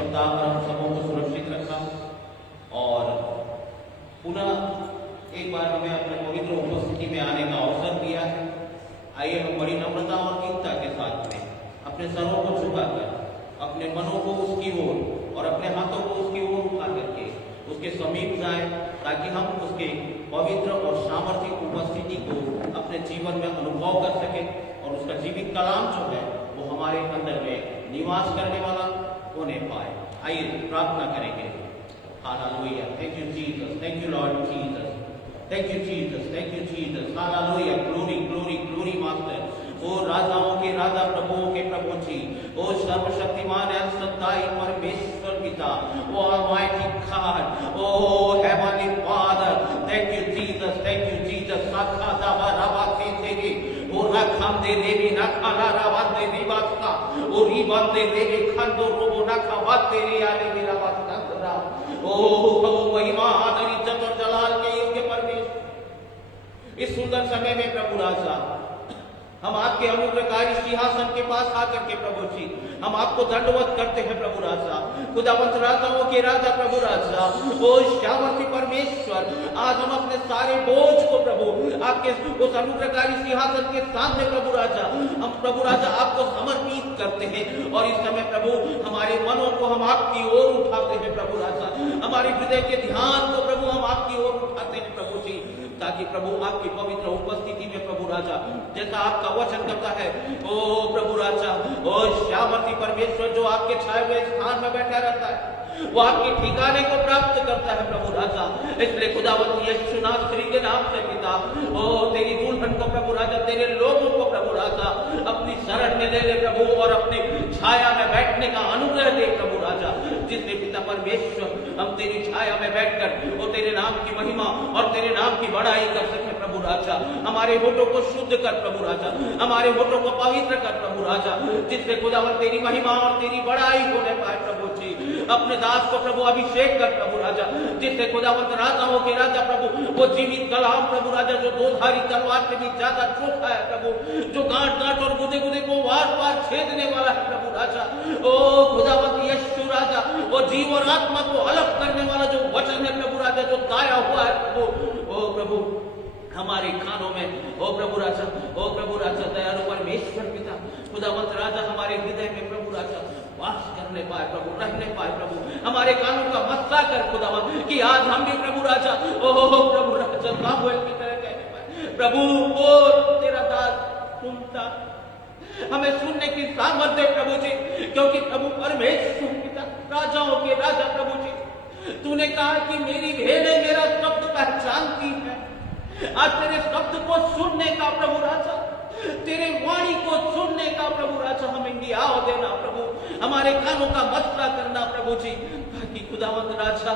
सप्ताह पर हम सबों को सुरक्षित रखा और पुनः एक बार हमें अपने पवित्र उपस्थिति में आने का अवसर दिया है। आइए हम बड़ी नम्रता और दीनता के साथ में अपने सरों को झुकाकर अपने मनों को उसकी ओर और अपने हाथों को उसकी ओर उठा करके उसके समीप जाएं, ताकि हम उसके पवित्र और सामर्थ्य उपस्थिति को अपने जीवन में अनुभव कर सकें और उसका जीवित कलाम जो है वो हमारे अंदर में निवास करने वाला होने पाए। आइए प्रार्थना करेंगे। Hallelujah, thank you Jesus, thank you Lord Jesus, thank you Jesus, thank you Jesus, hallelujah, glory glory glory master. ओ राजाओं के राजा, प्रभुओं के प्रभु जी, ओ सर्वशक्तिमान एंड सत्ताई परमेश्वर पिता, O almighty God, O heavenly father, thank you Jesus, thank you Jesus. साखा दावा रावा से तेरे ओ रखम दे देवी नखाला रावा दे दिवास्ता ओ रिबन दे देवी खंडो रोबो नखवा तेरे आले मेरा वास्ता करा। ओ महिमा आदर इज्जत और जलाल के योग्य परमेश्वर, इस सुंदर समय में प्रभु राजा हम आपके अनुग्रहकारी सिंहासन के पास आकर के प्रभु जी हम आपको दंडवत करते हैं प्रभु राजा, खुदावंत राजाओं के राजा प्रभु राजा, ओ शामर्थी परमेश्वर। आज हम अपने सारे बोझ को प्रभु आपके उस अनुग्रहकारी सिंहासन के सामने प्रभु राजा हम प्रभु राजा आपको समर्पित करते हैं। और इस समय प्रभु हमारे मनों को हम आपकी ओर उठाते हैं प्रभु राजा, हमारे हृदय के ध्यान को प्रभु हम आपकी ओर उठाते हैं प्रभु जी, ताकि प्रभु आपकी पवित्र उपस्थिति में प्रभु राजा जैसा आपका वचन करता है, ओ प्रभु राजा, ओ श्यामर्थी परमेश्वर जो आपके छाए हुए स्थान में बैठा रहता है वो आपके ठिकाने को प्राप्त करता है प्रभु राजा। इसलिए खुदावंत यीशु नासरी के नाम से पिता, ओ तेरी दुल्हन को प्रभु राजा, तेरे लोगों को प्रभु राजा अपनी शरण में ले ले प्रभु और अपने छाया में बैठने का अनुग्रह दे प्रभु राजा, जिससे पिता परमेश्वर हम तेरी छाया में बैठकर वो तेरे नाम की महिमा और तेरे नाम की बड़ाई कर सके प्रभु राजा। हमारे होठों को शुद्ध कर प्रभु राजा, हमारे होठों को पवित्र कर प्रभु राजा, जिससे खुदावंत तेरी महिमा और तेरी बड़ाई होने पाए प्रभु जी। अपने दास को प्रभु अभिषेक कर प्रभु राजा, जिससे खुदावंत राजाओं के राजा प्रभु वो जीवित कलाम प्रभु राजा जो दो-धारी तलवार से भी ज्यादा चोखा है प्रभु, जो गांठ गांठ और गुदे गुदे को वार पार छेदने वाला है प्रभु राजा। ओ खुदावंत यीशु राजा, वो जीव और आत्मा को अलग करने वाला जो वचन है प्रभु राजा, जो दाया हुआ है प्रभु, ओ प्रभु हमारे कानों में ओ प्रभु राजा, ओ प्रभु राजा दयालु परमेश्वर पिता, खुदावंत राजा हमारे हृदय में प्रभु राजा वास करने पाए प्रभु, रहने पाए प्रभु, हमारे कानों का मस्सा कर खुदावंत कि आज हम भी प्रभु राजा ओ प्रभु राजा सामुएल की तरह कहने पाए प्रभु, ओ तेरा दास सुनता, हमें सुनने की सामर्थ्य प्रभु जी, क्योंकि प्रभु परमेश्वर पिता राजाओं के राजा प्रभु जी, तूने कहा कि मेरी भेड़ें मेरा शब्द पहचानती है। आज तेरे शब्द को सुनने का प्रभु राजा, तेरे वाणी को सुनने का प्रभु राजा हमें न्याय देना प्रभु, हमारे कानों का मसला करना प्रभु जी, ताकि खुदावंत राजा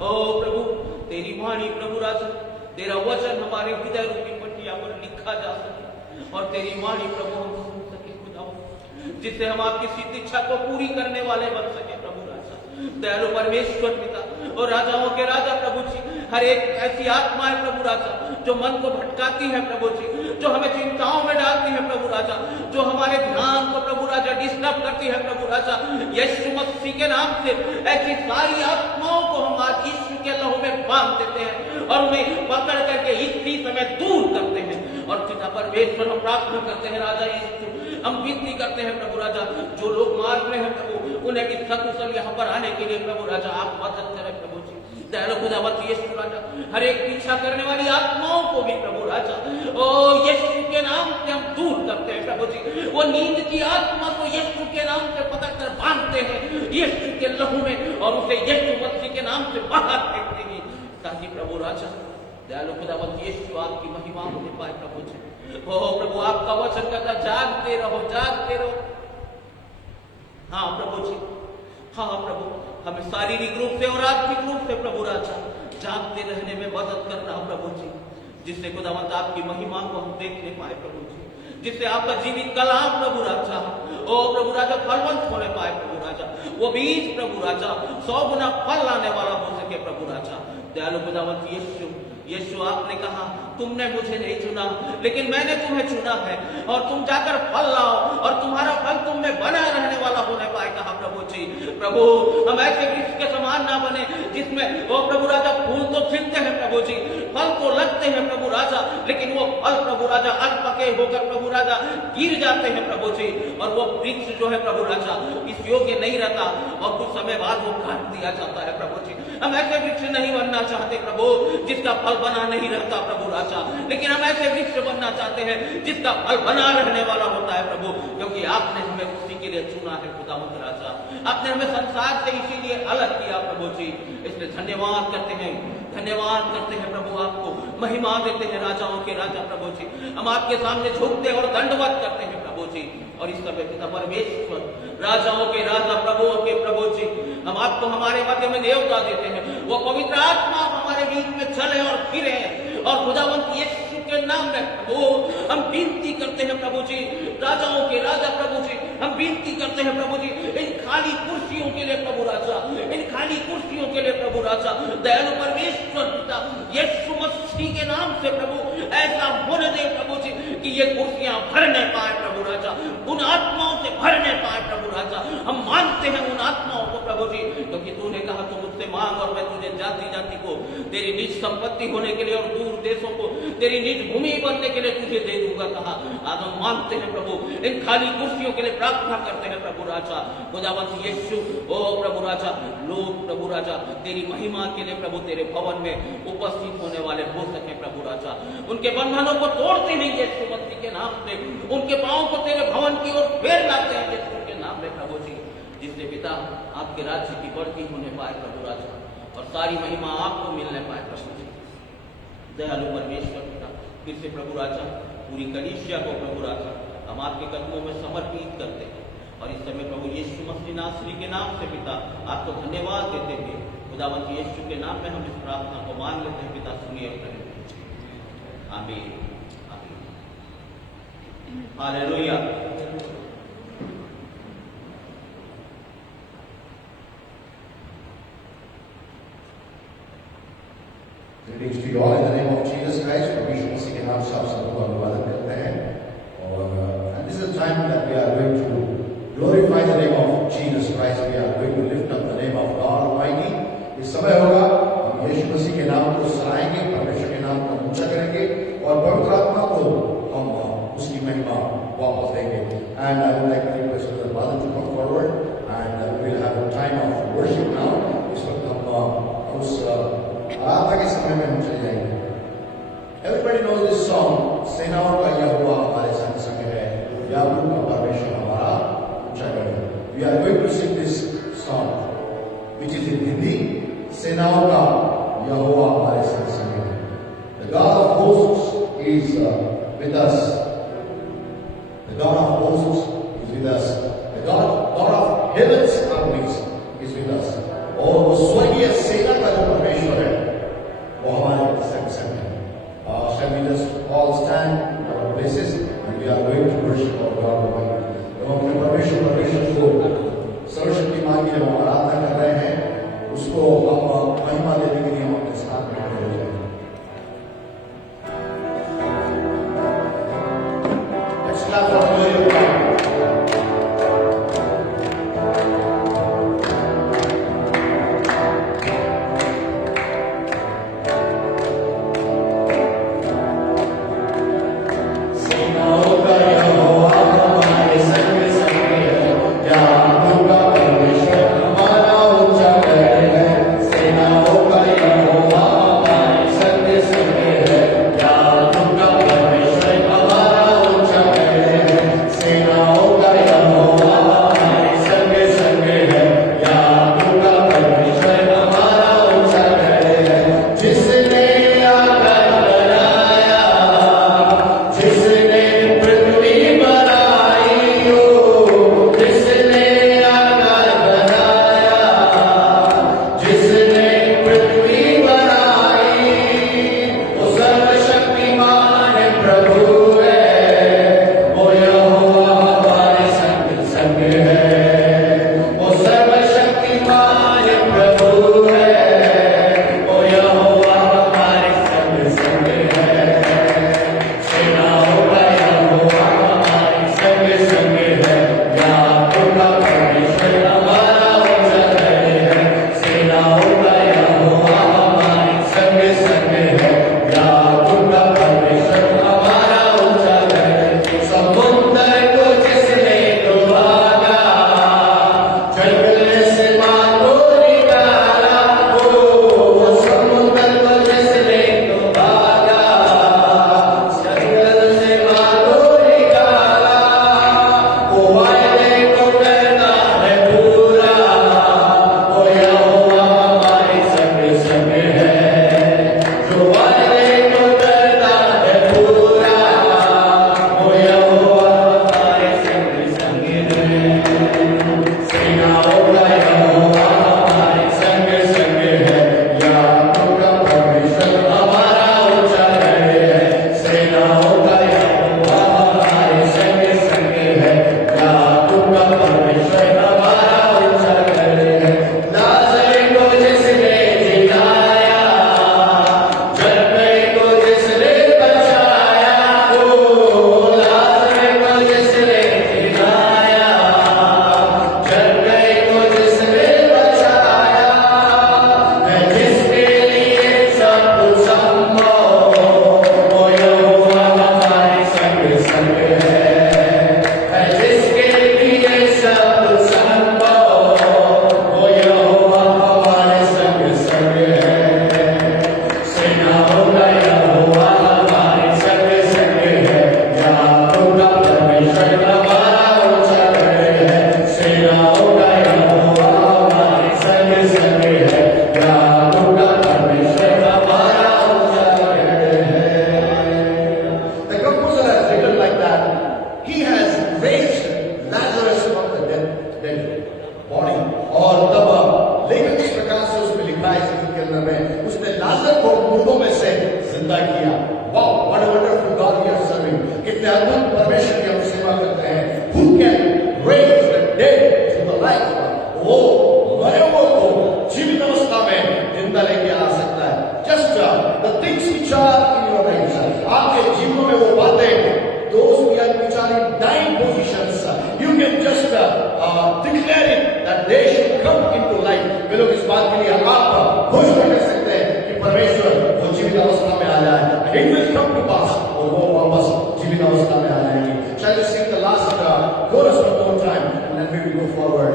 ओ प्रभु तेरी वाणी प्रभु राजा, तेरा वचन हमारे हृदय रूपी पटिया पर लिखा जा सके और तेरी वाणी प्रभु हम सुन सके खुदावंत, जिससे हम आपकी सिद्ध इच्छा को पूरी करने वाले बन सके प्रभु राजा। दयालु परमेश्वर पिता और राजाओं के राजा प्रभु जी, हर एक ऐसी आत्मा है प्रभु राजा जो मन को भटकाती है प्रभु जी, जो हमें चिंताओं में डालती है प्रभु राजा, जो हमारे ध्यान को प्रभु राजा डिस्टर्ब करती है प्रभु राजा, यीशु मसीह के नाम से ऐसी सारी आत्माओं को हम आज यीशु के लहू में बांध देते हैं और उन्हें पकड़ करके इसी समय दूर करते हैं। और पिता परमेश्वर हम प्रार्थना करते हैं राजा यीशु, हम विनती करते हैं प्रभु राजा, जो लोग मार्ग में हैं प्रभु उन्हें भी सकुशल यहाँ पर आने के लिए प्रभु राजा आप मदद करें प्रभु जी। दयालु खुदावंत यीशु राजा, हर एक पीछा करने वाली आत्माओं को भी प्रभु राजा ओ यीशु के नाम से हम दूर करते हैं प्रभु जी, वो नींद की आत्मा को यीशु के नाम से पकड़कर बांधते हैं यीशु के लहू में और उसे यीशु मसीह के नाम से बाहर फेंकते हैं, ताकि प्रभु राजा दयालु खुदावंत यीशु आपकी महिमा होने पाए प्रभु जी। ओ प्रभु आपका वचन कहता जागते रहो, जागते रहो। हाँ प्रभु जी, हाँ प्रभु हमें शारीरिक रूप से और आत्मिक रूप से प्रभु राजा जागते रहने में मदद करना प्रभु जी, जिससे खुदावंत आपकी महिमा को हम देखने पाए प्रभु जी, जिससे आपका जीवित कलाम प्रभु राजा ओ प्रभु राजा फलवंत होने पाए प्रभु राजा, वो बीज प्रभु राजा 100 गुना फल लाने वाला हो सके प्रभु राजा। दयालु खुदावंत यीशु, यीशु आपने कहा तुमने मुझे नहीं चुना, लेकिन मैंने तुम्हें चुना है, और तुम जाकर फल लाओ और तुम्हारा फल तुम में बना रहने वाला होने पाएगा। प्रभु जी, प्रभु हम ऐसे वृक्ष के समान ना बने जिसमें वो प्रभु राजा फूल तो खिलते हैं प्रभु जी, फल तो लगते हैं प्रभु राजा, लेकिन वो फल प्रभु राजा अधपके होकर प्रभु राजा गिर जाते हैं प्रभु जी, और वो वृक्ष जो है प्रभु राजा इस योग्य नहीं रहता और कुछ समय बाद वो काट दिया जाता है प्रभु जी। हम ऐसे वृक्ष नहीं बनना चाहते प्रभु जिसका फल बना नहीं रहता प्रभु राजा, लेकिन हम ऐसे वृक्ष बनना चाहते हैं जिसका फल बना रहने वाला होता है प्रभु, क्योंकि आपने हमें उसी के लिए चुना है खुदावंद राजा। आपने हमें संसार से इसीलिए अलग किया प्रभु जी, इसलिए धन्यवाद करते हैं, धन्यवाद करते हैं प्रभु, आपको महिमा देते हैं राजाओं के राजा प्रभु जी। हम आपके सामने झुकते और दंडवत करते हैं प्रभु जी, और इस समय पिता परमेश्वर राजाओं के राजा प्रभुओं के प्रभु जी, हम आपको हमारे मध्य में देवता देते हैं। वो पवित्र आत्मा हमारे बीच में चले और फिरे, और खुदावंत यीशु के नाम में प्रभु हम विनती करते हैं प्रभु जी, राजाओं के राजा प्रभु जी, हम विनती करते हैं प्रभु जी, इन खाली कुर्सियों के लिए प्रभु राजा, इन खाली कुर्सियों के लिए प्रभु राजा, दयालु परमेश्वर पिता यीशु मसीह के नाम से प्रभु ऐसा होने दे प्रभु जी कि ये कुर्सियां भरने पाए प्रभु राजा, उन आत्माओं से भरने पाए प्रभु राजा। हम मानते हैं उन आत्माओं को प्रभु जी, क्योंकि तूने कहा तू मुझसे मांग और मैं तुझे जाति जाति को तेरी निज संपत्ति होने के लिए और दूर देशों को तेरी निज भूमि बनने के लिए तुझे दे दूंगा कहा। आज हम मानते हैं प्रभु, इन खाली कुर्सियों के लिए प्रार्थना करते हैं प्रभु राजा, खुदावंत यीशु ओ प्रभु राजा, लोग प्रभु राजा तेरी महिमा के लिए प्रभु तेरे भवन में उपस्थित होने वाले हो सके प्रभु राजा, उनके बंधनों को तोड़ते हैं यीशु मसीह के नाम से, उनके पांव को तेरे भवन की ओर फेर लाते हैं यीशु के नाम में प्रभु जी, जिससे पिता आपके राज्य की बढ़ती होने पाए प्रभु राजा, और सारी महिमा आपको मिलने पाए प्रभु जी। दयालु परमेश्वर पिता, फिर से प्रभु राजा पूरी कलीसिया को प्रभु राजा हम आपके कदमों में समर्पित करते हैं, और इस समय प्रभु यीशु मसीह नासरी के नाम से पिता आपको धन्यवाद देते हुए खुदावंत यीशु के नाम में हम इस प्रार्थना को मान लेते हैं। पिता सुनिए प्रभु, आमीन आमीन, hallelujah. Greetings to you all in the name of Jesus Christ. प्रभु यीशु मसीह के नाम से आप सबको अभिवादन करते हैं, और this is a time that we are going to glorify the name of Jesus Christ. We are going to lift up the name of God Almighty. इस समय होगा हम यीशु मसीह के नाम को सराहेंगे, परमेश्वर के नाम को ऊंचा करेंगे, और पवित्र आत्मा को हम उसकी महिमा वापस देंगे। And I would like to request the Father to come forward, and we will have a time of worship now. इस वक्त हम उस आराधना के समय में हम चले जाएंगे। Everybody knows this song, सेनाओं का यहोवा हमारे संग संग है, याकूब का परमेश्वर हमारा ऊंचा गढ़ है। We are going to sing this song, which is in Hindi, सेनाओं का यहोवा हमारे संग संग है। The God of hosts is with us. The God of hosts is with us. The God of heaven's armies is with us. और वो स्वर्गीय सेना का जो परमेश्वर है वो हमारे संग संग है। Shall we just all stand in our places and we are going to worship our God Almighty. तो हम अपने परमेश्वर को सर्वशक्तिमान की जब हम आराधना कर रहे हैं, उसको हम महिमा देने के लिए हम अपने साथ में खड़े हो जाएंगे। वे लोग इस बात के लिए आप खुश कर सकते हैं कि परमेश्वर वो जीवित अवस्था में आ जाए, and it will come to pass, और वो वापस जीवित अवस्था में आ जाएंगे। Shall we sing the last chorus one more time, and then we will go forward.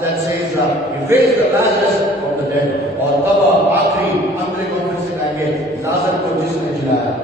That says, He raised the Lazarus from the dead. और तब आखिरी अंतरिक और फिर से गाएंगे, लाजर को जिसने जिलाया।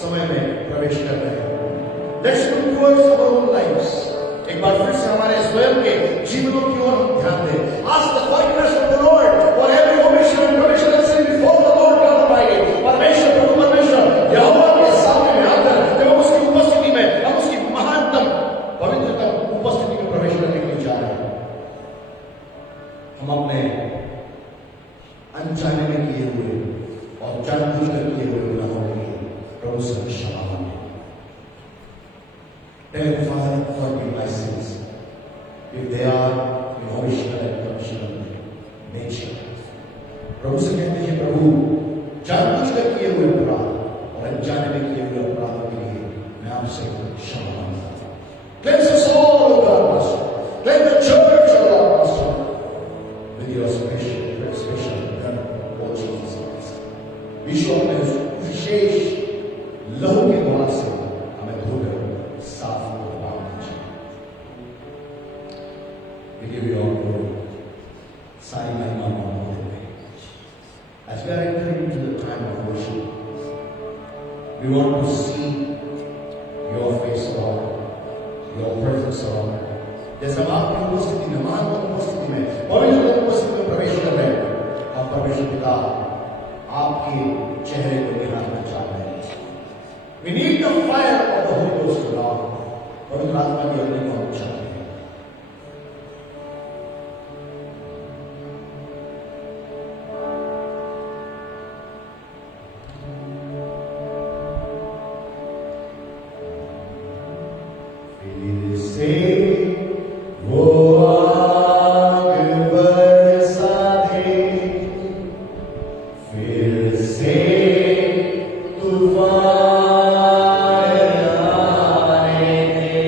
समय में प्रवेश कर रहे हैं। Let's look towards our own lives. एक बार फिर से हमारे स्वयं के जीवनों की ओर हम ध्यान दें. Ask the forgiveness of the Lord for every omission and commission of sin before the Lord God Almighty. परमेश्वर, प्रभु परमेश्वर यहोवा के सामने में आकर जब हम उसकी उपस्थिति में, हम उसकी महानतम पवित्रतम उपस्थिति में प्रवेश करने के लिए जा रहे हैं, हम अपने अनजाने में किए हुए और जानबूझकर किए हुए गुनाहों के लिए प्रभु से क्षमा मांगे. Heavenly Father, forgive my sins if they are emotional and commissional nature. प्रभु से कहते हैं, प्रभु जानबूझकर किए हुए अपराध और अनजाने में किए हुए अपराधों के लिए मैं आपसे क्षमा मांगता हूं. Cleanse us all, O God, Master. Cleanse the church, O God, Master, with your special blood, O Jesus. विश्व में विशेष लहू के द्वारा से हमें धोकर साफ करवा दीजिए. We give you all glory. सारी महिमा आपको देते हैं. As we are entering into the time of worship, we want to see your face, Lord, your presence, Lord. जैसे हम आपकी उपस्थिति में, महान उपस्थिति में, पवित्र उपस्थिति में प्रवेश कर रहे हैं, हम परमेश्वर पिता आपके चेहरे को निहारना चाहते हैं. We need the fire of the Holy Ghost, Lord. पवित्र आत्मा की अग्नि को हम चाहते हैं. फिर से वो आग बरसा दे, फिर से तूफान आने दे.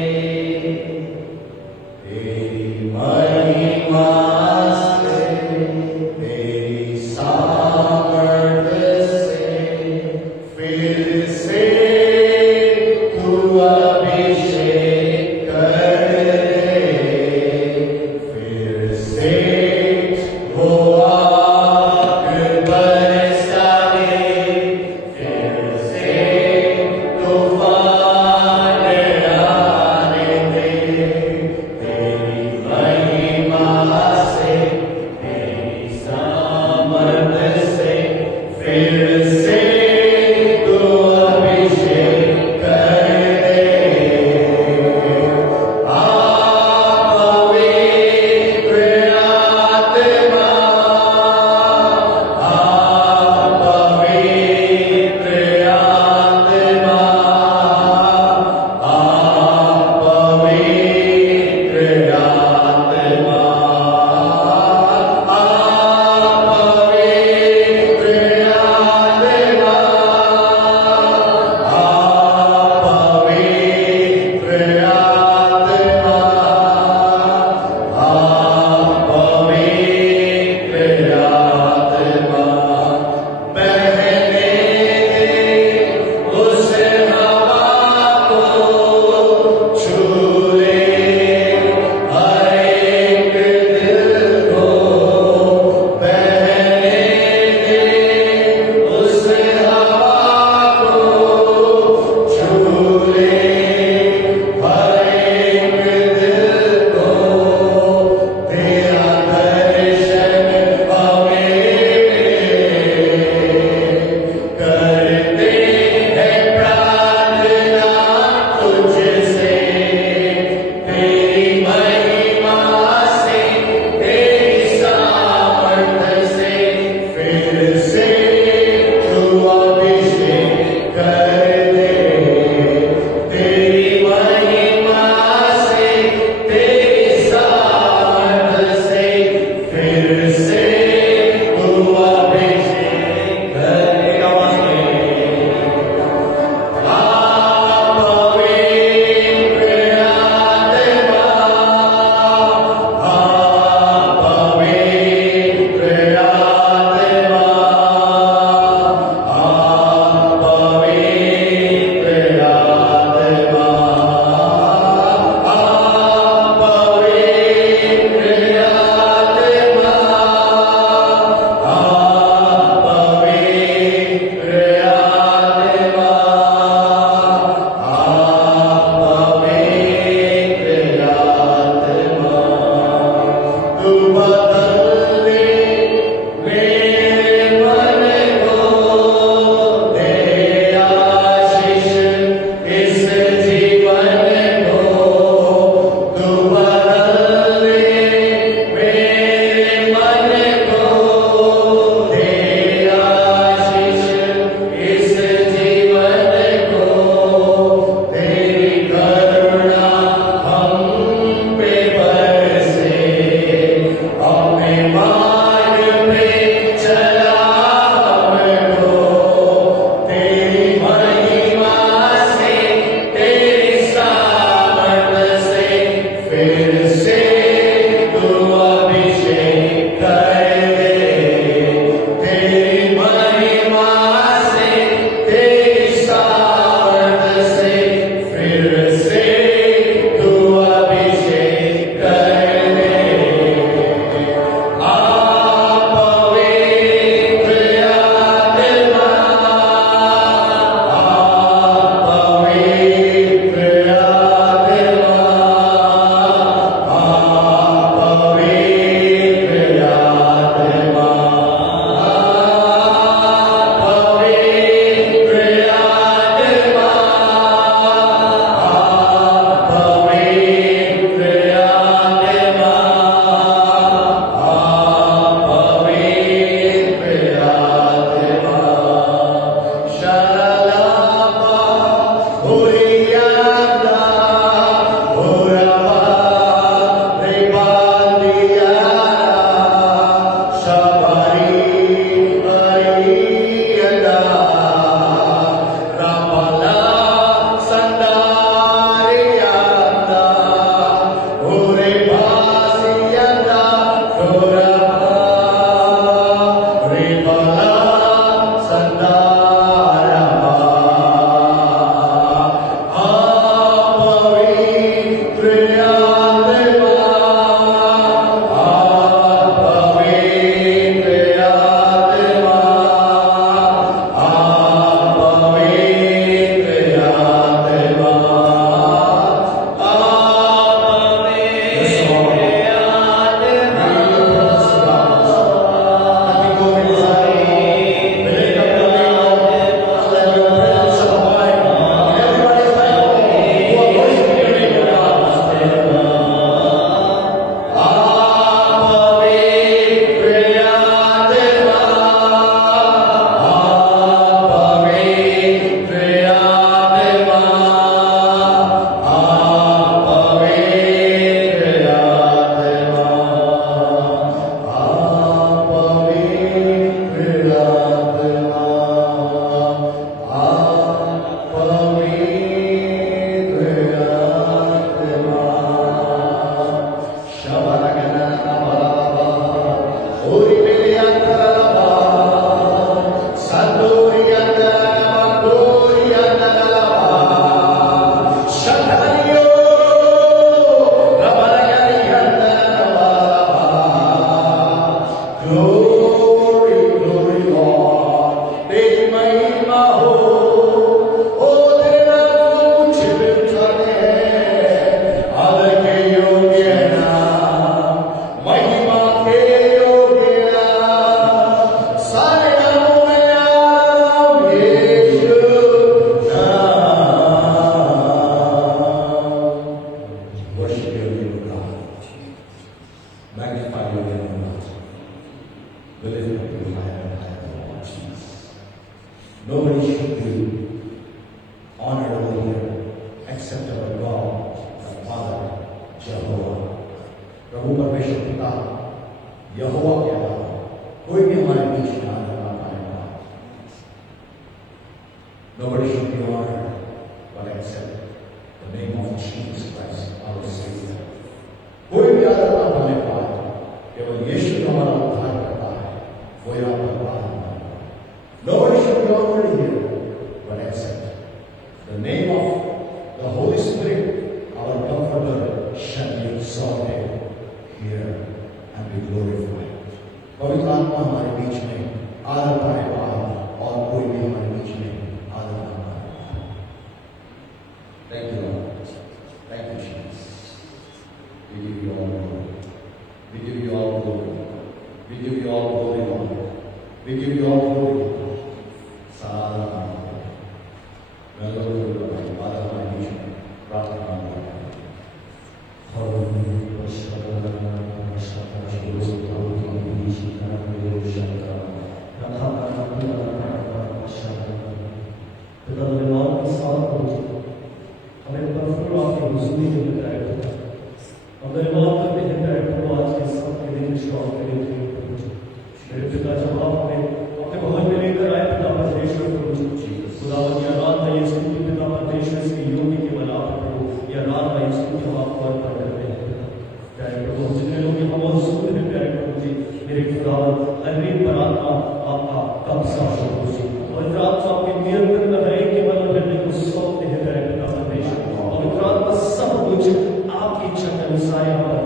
परमेश्वर की योगी के बल आप प्रभु या रात आयुष की हम आप पर करते हैं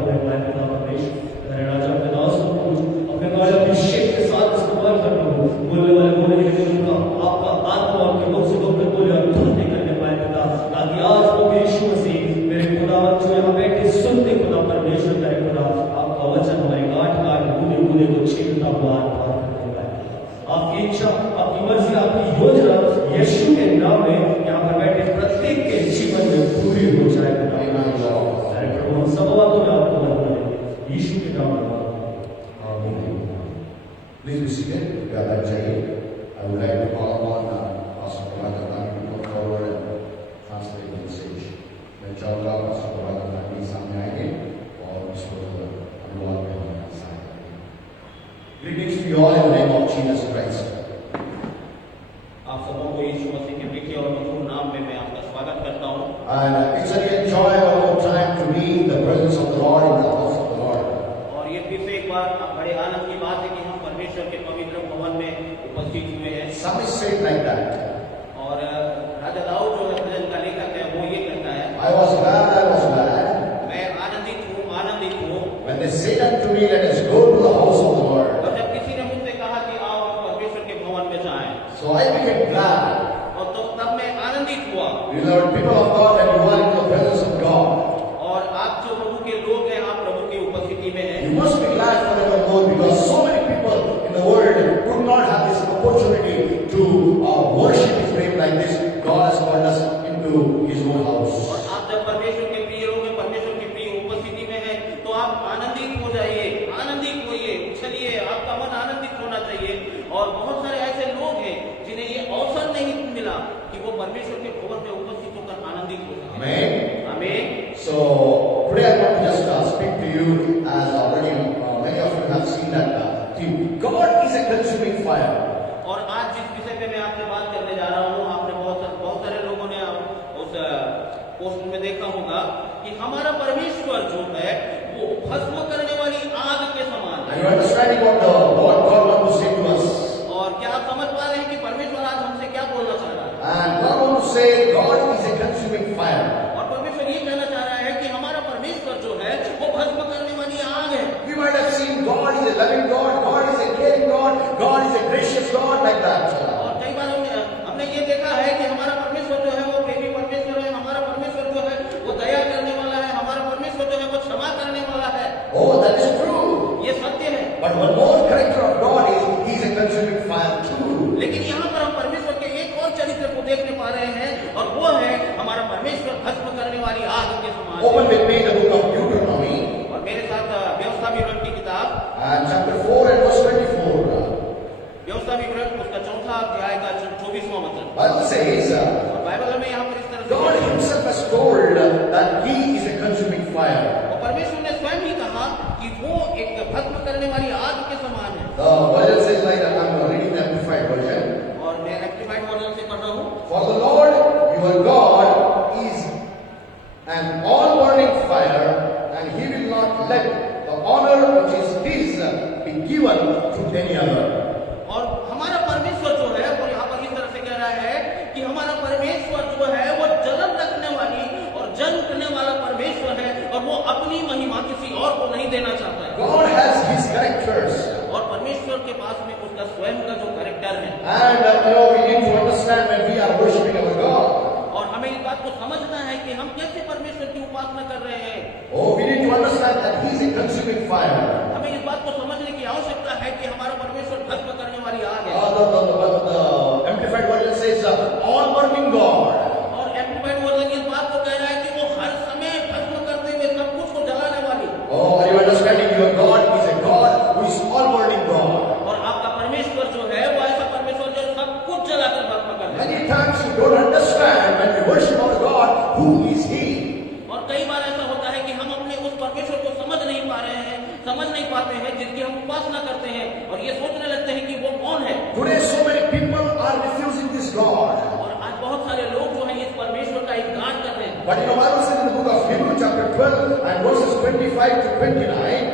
है मैं पिता परमेश्वर तेरे राजा के दास को अपने द्वारा अभिषेक के साथ इस्तेमाल करता हूँ बोलने वाले बोलने के लिए आपका आत्मा आपके मुख से होकर बोले और धुंधे करने पाए पिता ताकि आज प्रभु यीशु मसीह मेरे खुदावन जो यहाँ बैठे सुनते खुदा परमेश्वर तेरे खुदा आपका वचन हमारे गांठ गांठ बूंदे बूंदे को छीनता हुआ करने पाए आपकी इच्छा आपकी मर्जी आपकी योजना यीशु के नाम में यहाँ पर बैठे प्रत्येक के जीवन में पूरी हो जाए प्रभु हम सब बातों में आपको धन्यवाद यीशु के नाम में Please be seated. If you are that child, I would like to call upon Pastor Prabhakar to come forward and translate the message. मैं चाहूँगा Pastor Prabhakar के सामने आएंगे और उसको अनुवाद में हमारे साथ करेंगे. Greetings to you all in the name of Jesus Christ. आप सबों को यीशु मसीह के मीठे और मधुर नाम में मैं आपका स्वागत करता हूँ. And it's a real joy all the time to be in the presence of the Lord in the house of the Lord. और ये फिर से एक बार बड़े आनंद की बात है कि हम परमेश्वर के पवित्र भवन में उपस्थित हुए हैं. Psalmist said like that. और राजा दाऊद जो है भजन का लेखक है वो ये कहता है I was glad. मैं आनंदित हूँ When they said unto me, let us go to the house of the Lord. और जब किसी ने मुझसे कहा कि आओ हम परमेश्वर के भवन में जाएं, So I became glad. और तो तब मैं आनंदित हुआ. Beloved people of God, that you are in the presence of God. और आप जो प्रभु के लोग हैं, आप प्रभु की उपस्थिति में हैं. You must be glad forevermore because so many people in the world could not have this opportunity to worship His name like this. God has called us into His own house. और आप जब परमेश्वर के प्रिय लोग हैं, परमेश्वर की प्रिय उपस्थिति में हैं, तो आप आनंदित हो जाइए, आनंदित होइए, चलिए, आपका मन आनंदित होना चाहिए. और बहुत सारे ऐसे लोग हैं जिन्हें ये अवसर नहीं मिला कि वो परमेश्वर के भवन में उपस्थित होकर आनंदित हो सके. Amen. आमीन. So today I want to just speak to you as already many of you have seen that God is a consuming fire. और आज जिस विषय पे मैं आपसे बात करने जा रहा हूँ, आपने बहुत सारे लोगों ने उस पोस्ट में देखा होगा कि हमारा परमेश्वर जो है वो भस्म करने वाली आग के समान Are है. you understanding what God wants to say to us? और क्या आप समझ पा रहे हैं कि परमेश्वर आज हमसे क्या बोलना चाह रहा है? And God wants to say God is a consuming fire. और परमेश्वर ये कहना चाह रहा है कि हमारा परमेश्वर जो है वो भस्म करने वाली आग है. You might have seen God is a loving God, God is a caring God, God is a gracious God like that. और कई बार हमने ये देखा है कि हमारा परमेश्वर जो है वो प्रेमी परमेश्वर है, हमारा परमेश्वर जो है वो दया करने वाला है, हमारा परमेश्वर जो है वो क्षमा करने वाला है. Oh, that is true. ये सत्य है. But one more character of God is He is a consuming fire too. लेकिन यहाँ पर हम परमेश्वर के एक और चरित्र को देखने पा रहे हैं और वो है हमारा परमेश्वर भस्म करने वाली आग के समान है. Open with me the book of Deuteronomy और मेरे साथ व्यवस्था विवरण की किताब and chapter 4 and verse 24. व्यवस्था विवरण उसका 4वां अध्याय का 24वां वचन. Bible says और बाइबल में यहाँ पर इस तरह God से Himself has told that He is a consuming fire. और परमेश्वर ने स्वयं ही कहा कि वो एक भस्म करने वाली आग के समान है. The Bible says like that. I'm reading the Amplified version. और मैं एम्प्लीफाइड वर्जन से पढ़ रहा हूँ. For the Lord your God is an all-burning fire, and He will not let the honor which is His be given to any other. और हमारा परमेश्वर जो है वो यहाँ पर इस तरह से कह रहा है कि हमारा परमेश्वर जो है वो जलन रखने वाली और जंग करने वाला परमेश्वर है और वो अपनी महिमा किसी और को नहीं देना चाहता है. God has His characters. और परमेश्वर के पास में उसका स्वयं का जो कैरेक्टर है. And we need to understand when we are worshiping our God. और हमें इस बात को समझना है कि हम कैसे परमेश्वर की उपासना कर रहे हैं. Oh, we need to understand that He is a consuming fire. हमें इस बात को समझने की आवश्यकता है कि हमारा परमेश्वर भस्म करने वाली आग है. The Amplified version says all-burning God. और एम्प्लीफाइड वर्जन इस बात को कह रहा है कि वो हर समय भस्म करते हुए सब कुछ को जलाने वाली. Oh, are you understanding? Your God is a God who is all-burning God. और आपका परमेश्वर जो है वो ऐसा परमेश्वर जो सब कुछ जलाकर भस्म कर दे. Many times you don't understand when we worship our God, who is He? और कई बार ऐसा होता है कि हम अपने उस परमेश्वर को समझ नहीं पा रहे हैं, समझ नहीं पाते हैं जिसकी हम उपासना करते हैं और ये सोचने लगते हैं कि वो कौन है. Today so many people are refusing this God. और आज बहुत सारे लोग जो हैं इस परमेश्वर का इनकार कर रहे हैं. But you know, Bible says in the book of Hebrew chapter 12 and verses 25 to 29.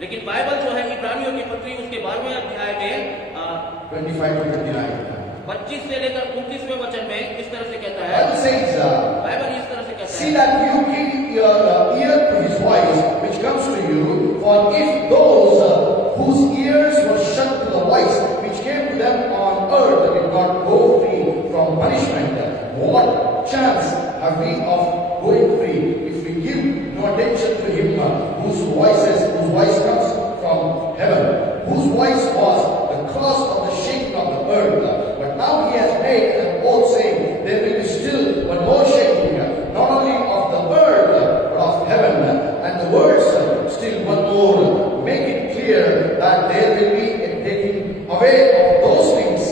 लेकिन बाइबल जो है इब्रानियों की पत्री उसके 12वें अध्याय में 25 to 29. 25 से लेकर 29वें वचन में इस तरह से कहता है. Bible says, बाइबल इस तरह से कहता see है that you give your ear to His voice, which chance have we of going free if we give no attention to Him whose voice comes from heaven, whose voice was the cause of the shaking of the earth. But now He has made an oath saying, there will be still one more shaking, not only of the earth but of heaven. And the words still one more make it clear that there will be a taking away of those things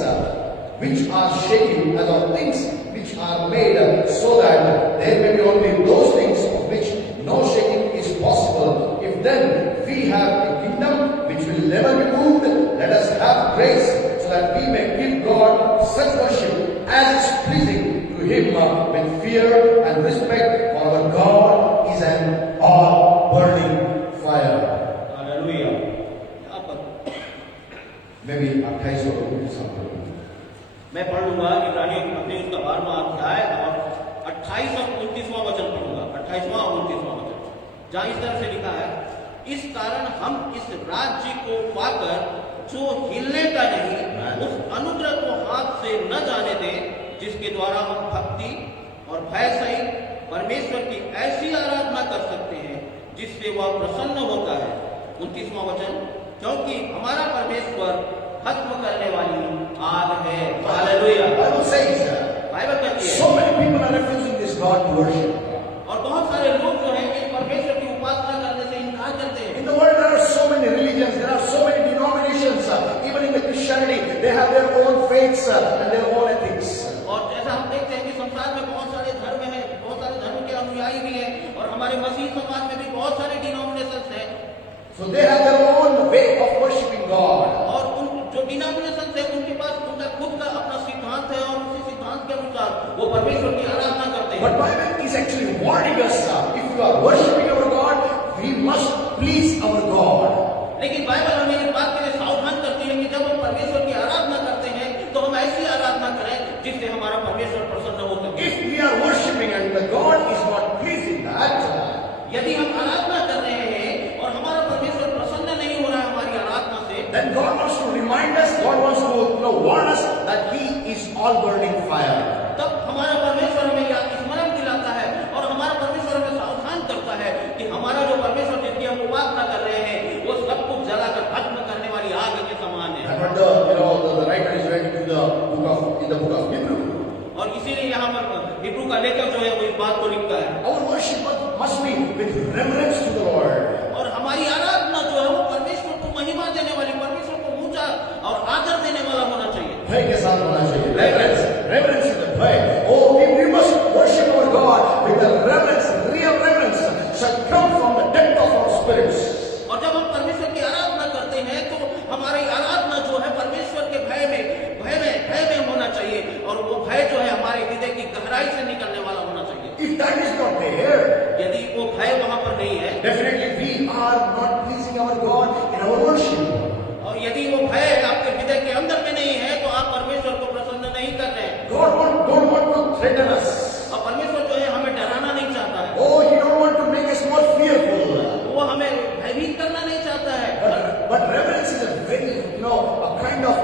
which are shaken, as of things which are made, so that there may be only those things of which no shaking is possible. If then we have a kingdom which will never be moved, let us have grace so that we may give God such worship as is pleasing to Him with fear and respect, for our God is an all-burning fire. Hallelujah. यहाँ पर Maybe 28 or something. मैं पढ़ लूंगा इब्रानियों की पत्री उसका 12वां अध्याय और 28 और 29वां वचन पढ़ूंगा, 28वां और 29वां वचन, जहां इस तरह से लिखा है, इस कारण हम इस राज्य को पाकर जो हिलने का नहीं, उस अनुग्रह को हाथ से न जाने दें, जिसके द्वारा हम भक्ति और भय सहित परमेश्वर की ऐसी आराधना कर सकते हैं जिससे वह प्रसन्न होता है। 29वां वचन, क्योंकि हमारा परमेश्वर खत्म करने वाली आग है। हालेलुया। Bible says बाइबल कहती है, so many people are refusing this God to worship. और बहुत सारे लोग जो हैं इस परमेश्वर की उपासना करने से इनकार करते हैं। In the world there are so many religions, there are so many denominations, even in the Christianity they have their own faiths and their own ethics. और जैसा हम देखते हैं कि संसार में बहुत सारे धर्म हैं, बहुत सारे धर्म के अनुयायी भी हैं, और हमारे मसीह समाज में भी बहुत सारे डिनोमिनेशंस हैं। So they have their own way of worshiping God. और उन जो डिनोमिनेशंस हैं उनके पास उनका खुद का अपना सिद्धांत है, और उसी सिद्धांत के अनुसार वो परमेश्वर की आराधना करते हैं। But Bible is actually warning us, if you are worshiping our God, we must please our God. लेकिन बाइबल हमें इस बात के लिए सावधान करती है कि जब हम परमेश्वर की आराधना करते हैं तो हम ऐसी आराधना करें जिससे हमारा परमेश्वर प्रसन्न हो सके। If we are worshiping and the God is not pleased in that, यदि हम आराधना कर रहे हैं और हमारा परमेश्वर प्रसन्न नहीं हो रहा है हमारी आराधना से, then God wants to remind us, God wants to warn us that He is all burning fire. तब हमारा परमेश्वर हमें याद स्मरण दिलाता है और हमारा परमेश्वर हमें सावधान करता है कि हमारा जो परमेश्वर जिसकी हम उपासना कर रहे हैं वो सब कुछ जलाकर भस्म करने वाली आग के समान है। And what the writer is writing in the book of Hebrew. और इसीलिए यहाँ पर हिब्रू का लेखक जो है वो इस बात को लिखता है, Our worship must be with reverence to the Lord. और हमारी आराधना जो है वो परमेश्वर को महिमा देने वाली, परमेश्वर को ऊंचा और आदर देने वाला होना चाहिए। भय के साथ होना चाहिए। Reverence is the भय। Oh, we must worship our God with the reverence, real reverence shall come from the depth of our spirits. और जब हम परमेश्वर की आराधना करते हैं तो हमारी आराधना जो है परमेश्वर के भय में होना चाहिए, और वो भय जो है हमारे हृदय की गहराई से निकलने वाला होना चाहिए। If that is not there, यदि वो भय वहां पर नहीं है, definitely we are not pleasing our God in our worship. और यदि वो भय आपके हृदय के अंदर में नहीं है तो आप परमेश्वर को प्रसन्न नहीं कर रहे हैं। God don't want to threaten us. और परमेश्वर जो है हमें डराना नहीं चाहता है, Oh, He don't want to make us more fearful. वो हमें भयभीत करना नहीं चाहता है। But reverence is a very, a kind of,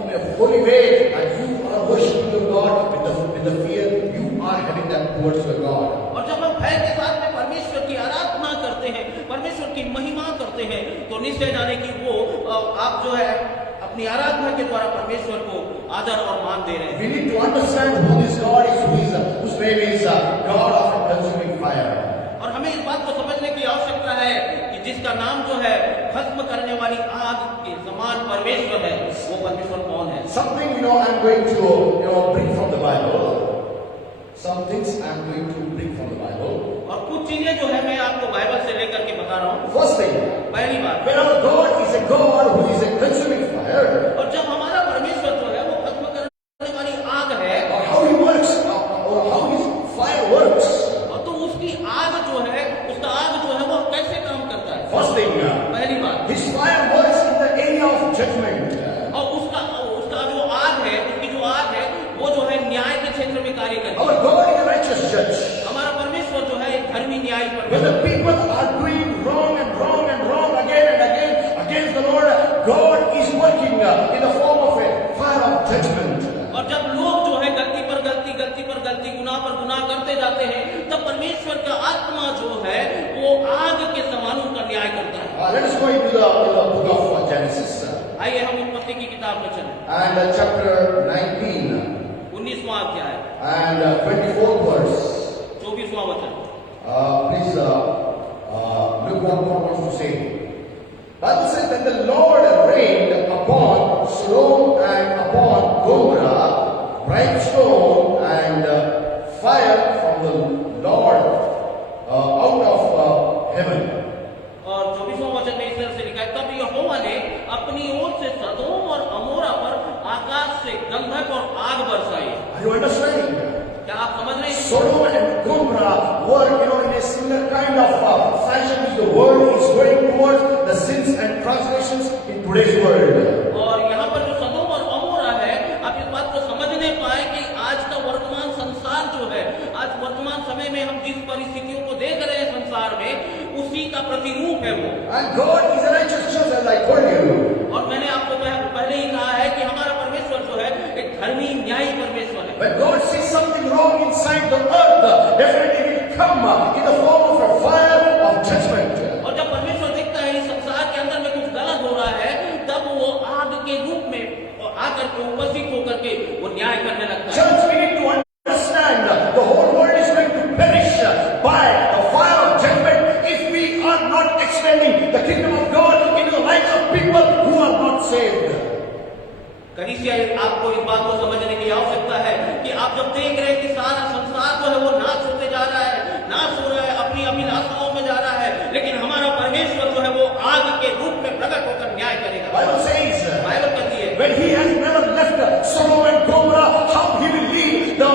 in a holy way, and you are worshiping your God with the fear you are having that towards your God. और जब हम भय के साथ में परमेश्वर की आराधना करते हैं, परमेश्वर की महिमा करते हैं, तो निश्चय जाने की वो आप जो है अपनी आराधना के द्वारा परमेश्वर को आदर और मान दे रहे हैं। We need to understand who this God is, whose name is God of consuming fire. और हमें इस बात को समझने की आवश्यकता है कि जिसका नाम जो है भस्म करने वाली आग के समान परमेश्वर है, वो परमेश्वर कौन है? Something I'm going to bring from the Bible. Some things I'm going to bring from the Bible. और कुछ चीजें जो है मैं आपको बाइबल से लेकर के बता रहा हूँ। First thing, पहली बात, when our God is a God who is a consuming fire, और जब हमारा परमेश्वर जो है वो भस्म करने वाली आग है, or how He works, or how His fire works. और तो उसकी आग जो है, उसका आग जो है वो कैसे काम करता है? First thing, पहली बात, His fire works in the area of judgment. और उसका जो आग है, उसकी जो आग है वो जो है न्याय के क्षेत्र में कार्य करती Our है। God is a righteous judge. हमारा परमेश्वर जो है एक धर्मी न्यायी When परमेश्वर the people are doing wrong again and again against the Lord, God is working in the form go into the book of Genesis आइए हम उत्पत्ति की किताब में चलें। and chapter 19 19वां अध्याय and 24th verse. 24वां वचन। Please look what God wants to say. Bible says that the Lord rained upon Sodom and upon Gomorrah brimstone and fire from the Lord out of heaven. और 24वां वचन में इस तरह से लिखा है, तब यहोवा ने अपनी ओर से सदोम और अमोरा पर आकाश से गंधक और आग बरसाई। Are you understanding? क्या आप समझ रहे हैं? Sodom and Gomorrah were, in a similar kind of fashion which the world is going towards the sins and transgressions in today's world. और यहाँ पर जो सदोम और अमोरा है, आप इस बात को समझ नहीं पाए कि आज का वर्तमान संसार जो है, आज वर्तमान समय में हम जिस परिस्थितियों को देख रहे हैं संसार में, उसी का प्रतिरूप है वो। And God is a righteous judge, as I told you. और मैंने आपको पहले ही कहा है कि हमारा परमेश्वर जो है एक धर्मी न्यायी परमेश्वर है। When God sees something wrong inside the earth, definitely it will come in the form of a fire of judgment. और जब परमेश्वर देखता है इस संसार के अंदर में कुछ गलत हो रहा है, तब वो आग के रूप में आकर के उपस्थित होकर के वो न्याय करने लगता है। Church, we need to understand the whole world is going to perish by the fire of judgment if we are not extending the kingdom of God into the lives of people who are not saved. कहीं से आपको इस बात को समझने की आवश्यकता है कि आप जब देख रहे हैं कि सारा संसार जो है वो नाश होते जा रहा है, नाश हो रहा है, अपनी अभिलाषाओं में जा रहा है, लेकिन हमारा परमेश्वर जो है वो आग के रूप में प्रकट होकर न्याय करेगा। Bible says, बाइबल कहती है, when he has never left Sodom and Gomorrah, how he will lead the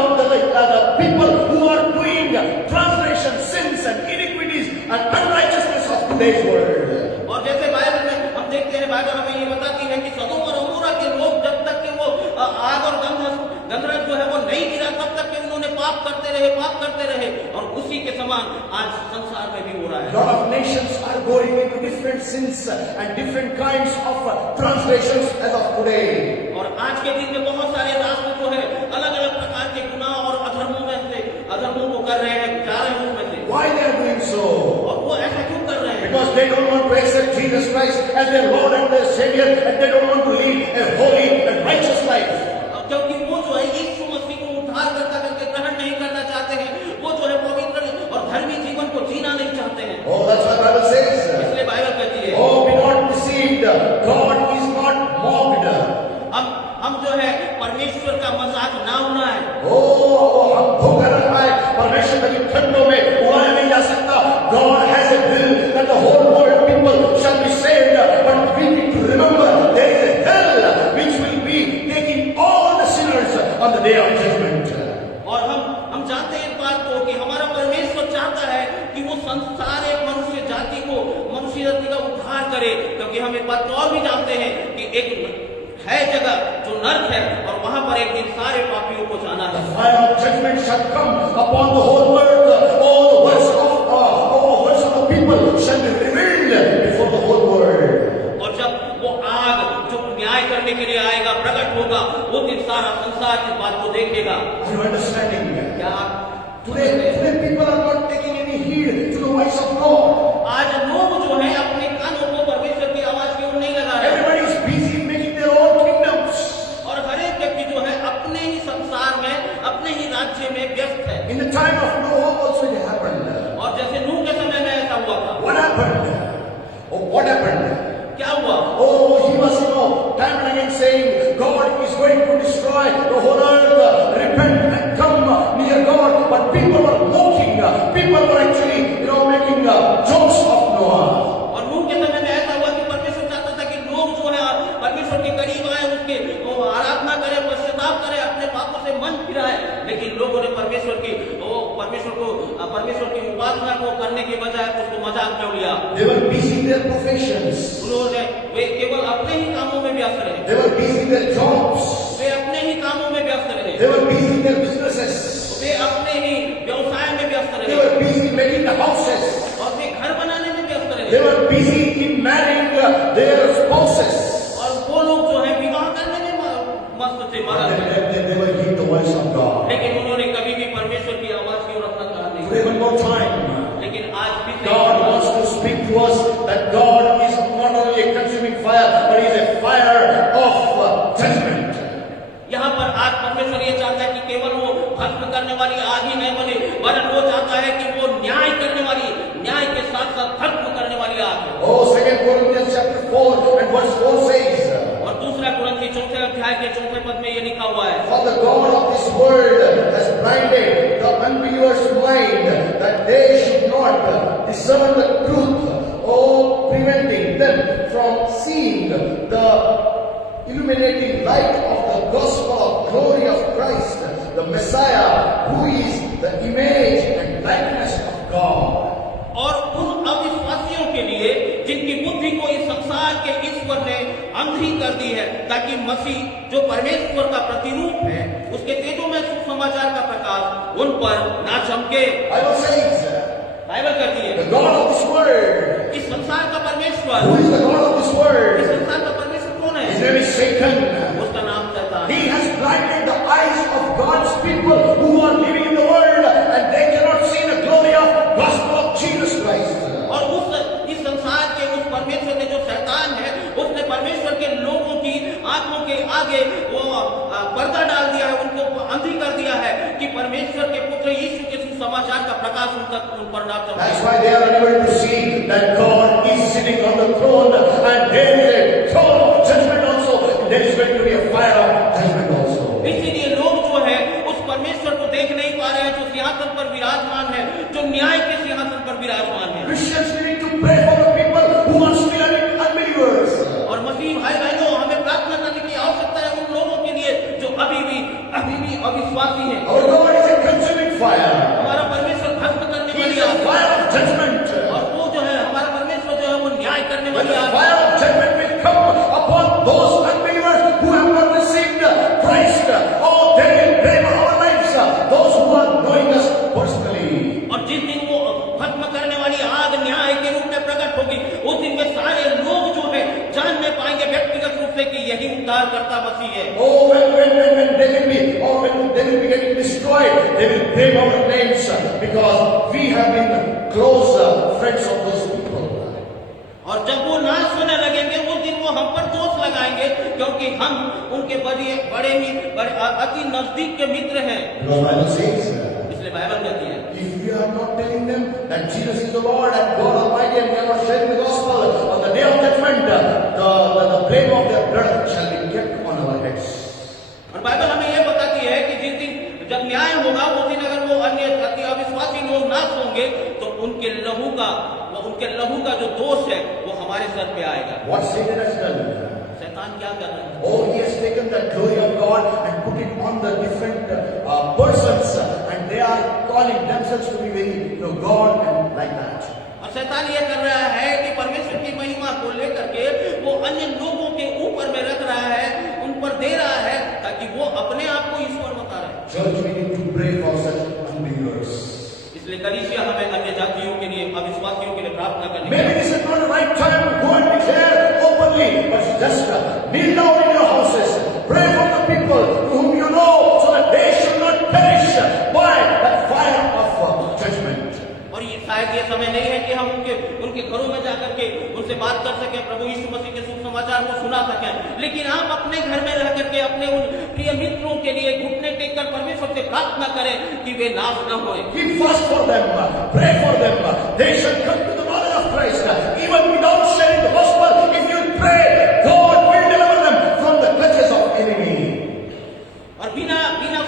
people who are doing transgression, sins and iniquities and unrighteousness of today's world. और जैसे बाइबल में हम देखते हैं, बाइबल हमें ये बताती है कि सदोम और अमोरा के लोग जब तक कि वो आग और गंधक जो है वो नहीं गिरा, तब तक कि उन्होंने पाप करते रहे और उसी के समान आज संसार में भी हो रहा है। A lot of nations are going into different sins and different kinds of transgressions as of today. और आज के दिन में बहुत सारे राष्ट्र जो है अलग अलग प्रकार के गुनाह और अधर्मों को कर रहे हैं, जा रहे हैं उसमें से। Why they are doing so? और वो ऐसा क्यों कर रहे हैं? Because they don't want to accept Jesus Christ as their Lord and their Savior, and they don't want to lead a holy and righteous life. क्योंकि वो जो है यीशु मसीह को उद्धार करके ग्रहण नहीं करना चाहते हैं, वो जो है पवित्र और धर्मी जीवन को जीना नहीं चाहते हैं। Oh, that's what Bible says. इसलिए बाइबल कहती है, Oh, be not deceived. God is not mocked. हम जो है परमेश्वर का मजाक ना उड़ाएं। हम धोखा रखा है, परमेश्वर कभी खंडों में उड़ाया नहीं जा सकता। God has a will that the whole world people shall be saved, but we need to remember there is a hell which will be taking all the sinners on the day of judgment. और हम जानते हैं इस बात को कि हमारा परमेश्वर चाहता है कि वो संसार एक मनुष्य जाति का उद्धार करे, क्योंकि हम एक बात और भी जानते हैं कि एक है जगह जो नर्क है और वहां पर एक दिन सारे पापियों को जाना है। Fire of judgment shall come upon the whole world. All the words of the people shall be revealed before the whole world. और जब वो आग जो न्याय करने के लिए आएगा, प्रकट होगा, वो दिन सारा संसार इस बात को देखेगा। Are you understanding? क्या Today people are not taking any heed to the voice of God. आज लोग जो है अपने कानों को परमेश्वर की आवाज की ओर नहीं लगा रहे। Everybody is busy making their own kingdoms. और हर एक व्यक्ति जो है अपने ही संसार में, अपने ही राज्य में व्यस्त है। In the time of Noah also it happened. और जैसे नूह के समय में ऐसा हुआ था। What happened? Oh, what happened? क्या हुआ? Oh, he was, time and again saying, God is going to destroy the whole earth. Repent and come near God. But people were mocking. People were actually, making jokes of Noah. और नूह के समय में ऐसा हुआ कि परमेश्वर चाहता था कि लोग जो है परमेश्वर के करीब आए, उसके आराधना करें, पश्चाताप करें, अपने पापों से मन फिराए, लेकिन लोगों ने परमेश्वर की उपासना को करने के बजाय उसको मजाक में लिया। They were busy in their professions. वे केवल अपने ही कामों में व्यस्त रहे। They were busy in their jobs. वे अपने ही कामों में व्यस्त रहे। They were busy in their businesses. वे अपने ही व्यवसाय में व्यस्त They रहे। were busy making the houses. और वे घर बनाने में व्यस्त रहे। They were busy in marrying their spouses. और वो लोग जो है विवाह करने में मस्त थे, They never heed the voice of God. लेकिन उन्होंने कभी भी परमेश्वर की आवाज की ओर अपना कान नहीं Today, one more time, लेकिन आज भी God wants to speak to us that God is करने वाली आग ही नहीं बने, वरन वो चाहता है कि वो न्याय करने वाली, न्याय के साथ साथ भस्म करने वाली आग है। Oh, 2 Corinthians chapter 4 and verse 4 says, और दूसरा कुरिन्थी 4 अध्याय के 4 पद में ये लिखा हुआ है, for the God of this world has blinded the unbelievers' mind that they should not discern the truth, or preventing them from seeing the illuminating light of the gospel of glory of Christ, the Messiah, who is the image and likeness of God. और उन अविश्वासियों के लिए जिनकी बुद्धि को इस संसार के ईश्वर ने अंधी कर दी है, ताकि मसीह जो परमेश्वर का प्रतिरूप है, उसके तेजों में सुसमाचार का प्रकाश उन पर ना चमके। Bible says, बाइबल कहती है, the God of this world. इस संसार का परमेश्वर, Who is the God of this इस world? संसार का परमेश्वर कौन His है? name is Satan. उसका नाम शैतान है। He has blinded the eyes of God's people who are living in the world, and they cannot see the glory of gospel of Jesus Christ. और इस संसार के उस परमेश्वर ने, जो शैतान है, उसने परमेश्वर के लोगों की आंखों के आगे वो पर्दा डाल दिया है, उनको अंधी कर दिया है कि परमेश्वर के पुत्र यीशु के सुसमाचार का प्रकाश उन पर ना चमके। That's why they are unable to see that God is sitting on the throne, and there is a throne of judgment also. There is going to be a fire of judgment also. इसीलिए लोग जो है उस परमेश्वर को देख नहीं पा रहे हैं, जो सिंहासन पर विराजमान है, जो न्याय के सिंहासन पर विराजमान है। Christians need to pray for the people who are still unbelievers. और मसीह भाई बहनों, हमें प्रार्थना करने की आवश्यकता है उन लोगों के लिए जो अभी भी अविश्वासी हैं। Our God is a consuming fire. हमारा परमेश्वर भस्म करने He वाली is a आग है। fire of judgment. और वो जो है हमारा परमेश्वर जो है वो न्याय करने When वाली the आग है। fire of judgment will come upon those unbelievers who have not received Christ, oh, they will blame our lives, those who are knowing us personally. और जिस दिन वो भस्म करने वाली आग न्याय के रूप में प्रकट होगी, उस दिन में सारे लोग जो है जानने पाएंगे व्यक्तिगत रूप से कि यही उद्धार करता मसीह है। Oh, when they will be, or when they will be getting destroyed, they will blame our names because we have been close friends of those people. और जब वो नाश होने लगेंगे, उस दिन वो हम पर दोष लगाएंगे, क्योंकि हम उनके बड़े अति नजदीक के मित्र हैं। Because Bible says, इसलिए बाइबल कहती है, if we are not telling them that Jesus is the Lord and God Almighty, and we are not sharing the gospel, on the day of judgment, the blame of their blood shall be kept on our heads. और Bible हमें यह बताती है कि जिस दिन जब न्याय होगा, उस दिन अगर वो अन्य अविश्वासी लोग नाश होंगे, तो उनके लहू का जो दोष है वो हमारे सर पे आएगा। What Satan has done? शैतान क्या कर रहा है? Oh, he has taken the glory of God and put it on the different persons, and they are calling themselves to be very, God and like that. और शैतान ये कर रहा है कि परमेश्वर की महिमा को लेकर के वो अन्य लोगों के ऊपर में रख रहा है, उन पर दे रहा है, ताकि वो अपने आप को ईश्वर बता रहे हैं। Church, we need to pray for such unbelievers. इसलिए कलीसिया हमें अन्य जातियों के लिए, अविश्वासियों के लिए प्रार्थना करनी Maybe चाहिए। this is not the right time to go and declare openly, but just kneel down in your houses, pray for the people whom you know, so that they should not perish by that fire of judgment. और ये शायद ये समय नहीं है कि हम उनके घरों में जाकर के उनसे बात कर सकें, प्रभु यीशु मसीह के सुसमाचार को सुना सकें, लेकिन आप अपने घर में रह करके अपने उन प्रिय मित्रों के लिए घुटने टेक कर परमेश्वर से प्रार्थना करें कि वे नाश न होए। Keep fast for them, pray for them. They shall come to the knowledge of Christ. Even without sharing the gospel, if you pray, God will deliver them from the clutches of enemy. और बिना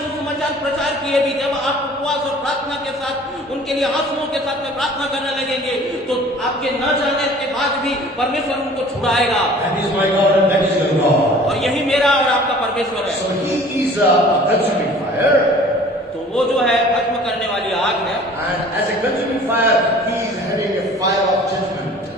सुसमाचार प्रचार किए भी जब आप उपवास और प्रार्थना के साथ उनके लिए आंसुओं के साथ में प्रार्थना करने लगेंगे, तो आपके न जाने के बाद भी परमेश्वर उनको छुड़ाएगा। That is my God and that is your God. और यही मेरा और आपका परमेश्वर है। So he is a consuming fire, तो वो जो है भस्म करने वाली आग है, and as a consuming fire, he is having a fire of judgment.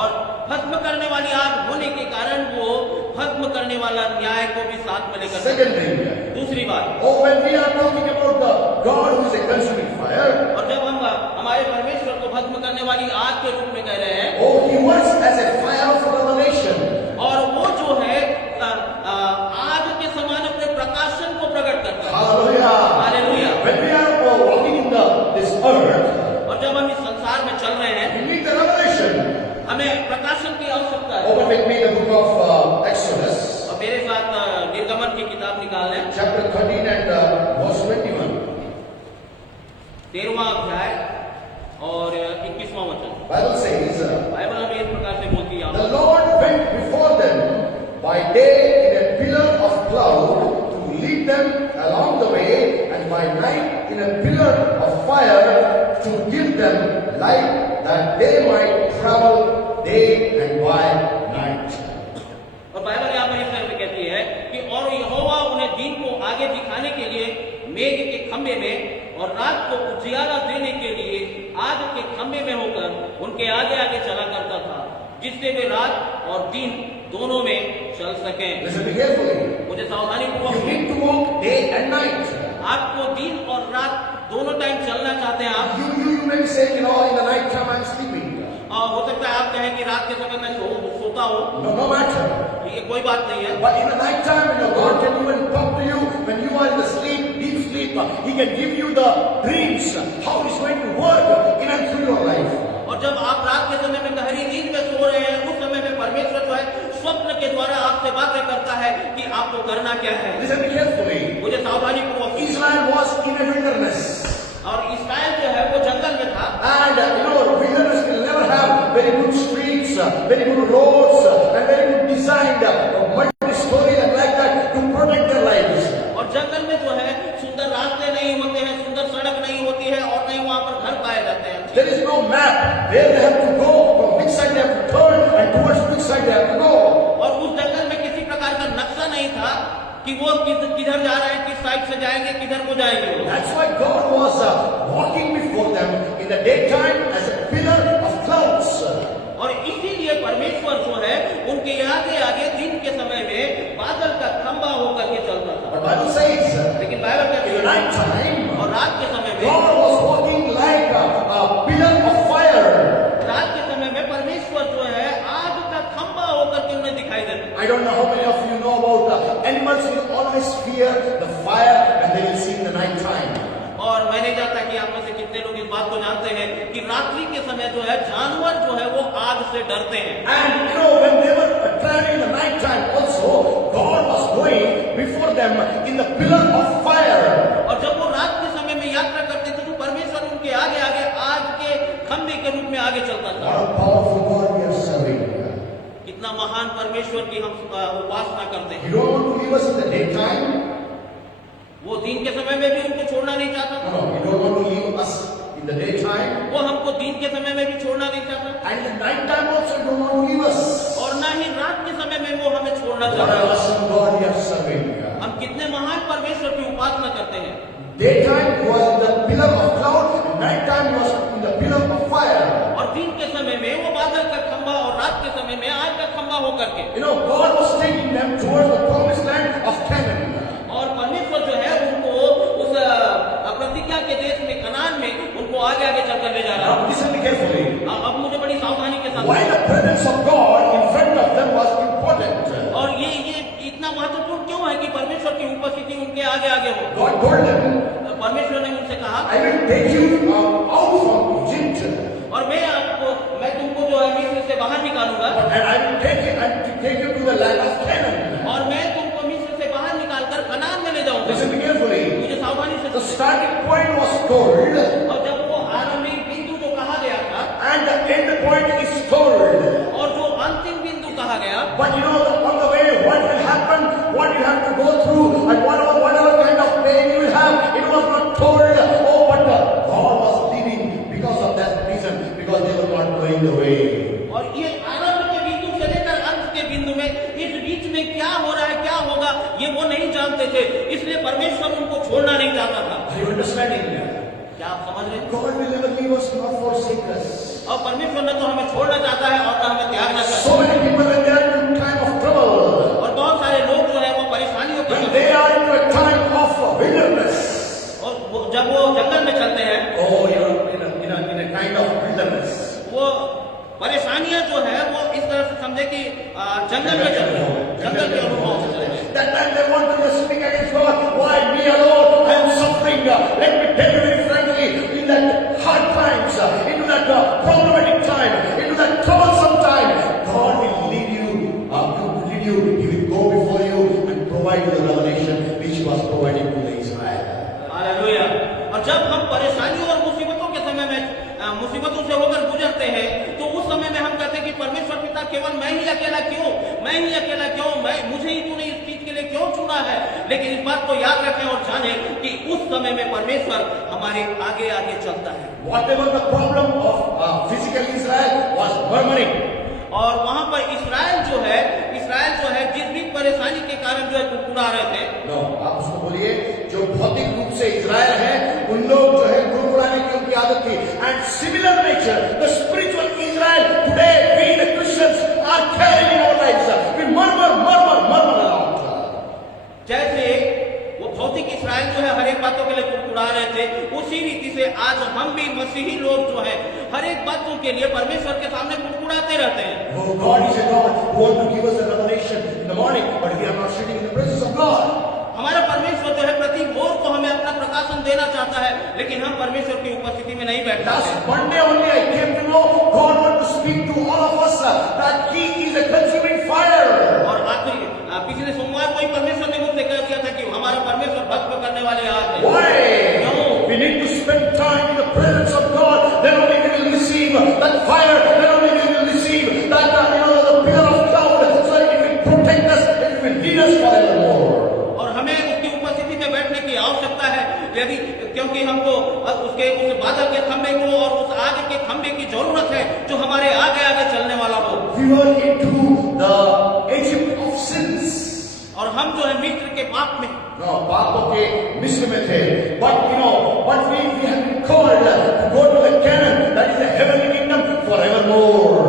और भस्म करने वाली आग होने के कारण वो भस्म करने वाला न्याय को भी साथ में लेकर। Second thing, दूसरी बात, oh, when we are talking about the God who is a consuming fire, और जब हम हमारे परमेश्वर को भस्म करने वाली आग के रूप में कह रहे हैं, oh, he works as a fire of revelation. और वो जो है आग के समान अपने प्रकाशन को प्रकट करता है। Hallelujah. Hallelujah. When we are walking in this earth, और जब हम इस संसार में चल रहे हैं, we need the revelation. हमें प्रकाशन की आवश्यकता है। Open with me the book of Exodus, और मेरे साथ निर्गमन की किताब निकाल लें, chapter 13 and verse 21. 13वां अध्याय और 21वां वचन। Bible says, बाइबल हमें इस प्रकार से बोलती है, the Lord went before them by day in a pillar of cloud to lead them along the way, and by night in a pillar of fire to give them light, that they might travel day and by night. और Bible यहाँ पर इस तरह से कहती है कि और यहोवा उन्हें दिन को आगे दिखाने के लिए मेघ के खंभे में और रात को उजियारा देने के लिए आग के खंभे में होकर उनके आगे आगे चला करता था, जिससे वे रात और दिन दोनों में चल सकें। Listen carefully. मुझे सावधानी You पूर्वक need to walk day and night. आपको दिन और रात दोनों टाइम चलना चाहते हैं आप। You may be saying, in the night time I'm sleeping. हो सकता है आप कहें कि रात के समय मैं सोता हूँ, No matter. ये कोई बात नहीं है। But in the night time, when your God can even talk to you, when you are in the sleep, deep sleep, He can give you the dreams, how He's going to work in and through your life. और जब आप रात के समय में गहरी नींद में सो रहे हैं, उस समय में परमेश्वर जो है स्वप्न के द्वारा आपसे बातें करता है कि आपको करना क्या है। Listen carefully. मुझे सावधानी पूर्वक। Israel was in a wilderness. और इस्राएल जो है वो जंगल में था। And wilderness will never have very good streets, very good roads, and very good designed multi-story and like that to protect their lives. और जंगल में जो है सुंदर रास्ते नहीं होते हैं, सुंदर सड़क नहीं होती है और नहीं वहाँ पर घर पाए जाते हैं। There is no map where they have to go, from which side they have to turn, and towards which side they have to go. और उस जंगल में किसी प्रकार का नक्शा नहीं था कि वो किधर जा रहे हैं, किस साइड से जाएंगे, किधर को जाएंगे। That's why God was walking before them in the daytime as a pillar of clouds. और इसीलिए परमेश्वर जो है उनके आगे आगे दिन के समय में बादल का खंभा होकर के चलता था। But Bible says, लेकिन बाइबल कहती in the है night time, और रात के समय में, God was walking like a pillar of fire. रात के समय में परमेश्वर जो है आग का खंभा होकर के उन्हें दिखाई देता। I don't know how many of you know about animals will always fear the fire when they will see in the night time. और मैं नहीं जानता कि आप में से कितने लोग इस बात को जानते हैं कि रात्रि के समय जो है जानवर जो है वो आग से डरते हैं। And when they were traveling in the night time also, God was going before them in the pillar of fire. और जब वो रात के समय में यात्रा करते थे तो परमेश्वर उनके आगे आगे आग के खंभे के रूप में आगे चलता था। What a powerful God we are serving. कितना महान परमेश्वर की हम उपासना करते हैं। You don't want to leave us in the daytime? वो दिन के समय में भी उनको छोड़ना नहीं चाहता था। No, you don't want to leave us in the daytime. वो हमको दिन के समय में भी छोड़ना नहीं चाहता And in the night time also you don't want to leave us. और ना ही रात के समय में वो हमें छोड़ना What चाहता an है। awesome God we are serving. हम कितने महान परमेश्वर की उपासना करते हैं। Daytime he was in the pillar of cloud, and night time he was in the pillar of fire. और दिन के समय में वो बादल का खंभा और रात के समय में आग का खंभा होकर के God was taking them towards the promised land of Canaan. और परमेश्वर जो है उनको उस प्रतिज्ञा के देश में कनान में उनको आगे आगे चलकर ले जा रहा Now listen carefully. है। अब मुझे बड़ी सावधानी के साथ Why the presence of God in front of them was important. और ये इतना महत्वपूर्ण क्यों है कि परमेश्वर की उपस्थिति उनके आगे आगे हो। God told them, परमेश्वर ने उनसे कहा I will take you out from Egypt. और मैं तुमको जो है मिस्र से बाहर निकालूंगा And I will take you to the land of Canaan. और मैं तुमको मिस्र से बाहर निकालकर कनान में ले जाऊंगा। Listen carefully. मुझे सावधानी से The starting point was told और जब वो आरंभिक बिंदु जो कहा गया था and the end point is told. और जो अंतिम बिंदु कहा गया, But on the way, what will happen, what you have to go through, and whatever kind of pain you will have, it was not told. Oh, but God was leading because of that reason, because they were not going the way. और ये आरंभ के बिंदु से लेकर अंत के बिंदु में इस बीच में क्या हो रहा है, क्या होगा, ये वो नहीं जानते थे, इसलिए परमेश्वर उनको छोड़ना नहीं चाहता था। Are you understanding? क्या आप समझ रहे हैं? God will never leave us nor forsake us. और परमेश्वर न तो हमें छोड़ना चाहता है और न हमें त्यागना चाहता So many people when they are in time of trouble, है। और बहुत सारे लोग जो है वो परेशानियों के when they are in a time of wilderness, और जब वो जंगल में चलते हैं, oh, you're in a kind of wilderness. वो परेशानियां जो है वो इस तरह से समझे कि जंगल में चल रहे हो, जंगल के अनुभव से चल रहे हैं। That time they want to just speak against God. Why me alone? I am suffering. Let me tell you very frankly, in that hard times, into that problematic time, into that troublesome time, God will lead you. He will go before you and provide you the revelation which He was providing to the Israel. Hallelujah. और जब हम परेशानियों और मैं ही अकेला क्यों, मुझे ही तूने इस चीज के लिए क्यों चुना है। लेकिन इस बात को याद रखें और जाने कि उस समय में परमेश्वर हमारे आगे आगे चलता है। Whatever the problem of physical Israel was murmuring. और वहां पर इसराइल जो है जिस भी परेशानी के कारण जो है कुड़कुड़ा रहे थे। No, आप उसको बोलिए जो भौतिक रूप से इजराइल है उन लोग जो है कुड़कुड़ाने की उनकी आदत थी। And similar nature, the spiritual Israel today, we the Christians are carrying in our lives. We murmur around. जैसे वो भौतिक इसराइल जो है हर एक बातों के लिए कुड़कुड़ा रहे थे, उसी रीति से आज हम भी मसीही लोग जो है हर एक बातों के लिए परमेश्वर के सामने कुड़कुड़ाते रहते हैं। Oh, God is a God who wants to give us a revelation in the morning, but we are not sitting in the presence of God. हमारा परमेश्वर जो है प्रति भोर को हमें अपना प्रकाशन देना चाहता है, लेकिन हम परमेश्वर की उपस्थिति में नहीं बैठते। Last Monday only I came to know God wants to speak to all of us that He is a consuming fire. और आखिरी पिछले सोमवार को ही परमेश्वर ने मुझसे कह दिया था कि हमारा परमेश्वर भस्म करने वाले आग है। Why? क्यों? We need to spend time in the presence of God. Then only we will receive that fire. Then only we will receive that the pillar of cloud. So it will protect us. It will lead us forevermore. और हमें उसकी उपस्थिति में बैठने की आवश्यकता है, यदि क्योंकि हमको उसके उस बादल के खंभे को और उस आग के खंभे की जरूरत है जो हमारे आगे आगे चलने वाला हो। We were into the Egypt of sins. और हम जो है मिस्र के पाप में पापों के मिस्र में थे। But we have been called to go to the Canaan, that is the heavenly kingdom forevermore.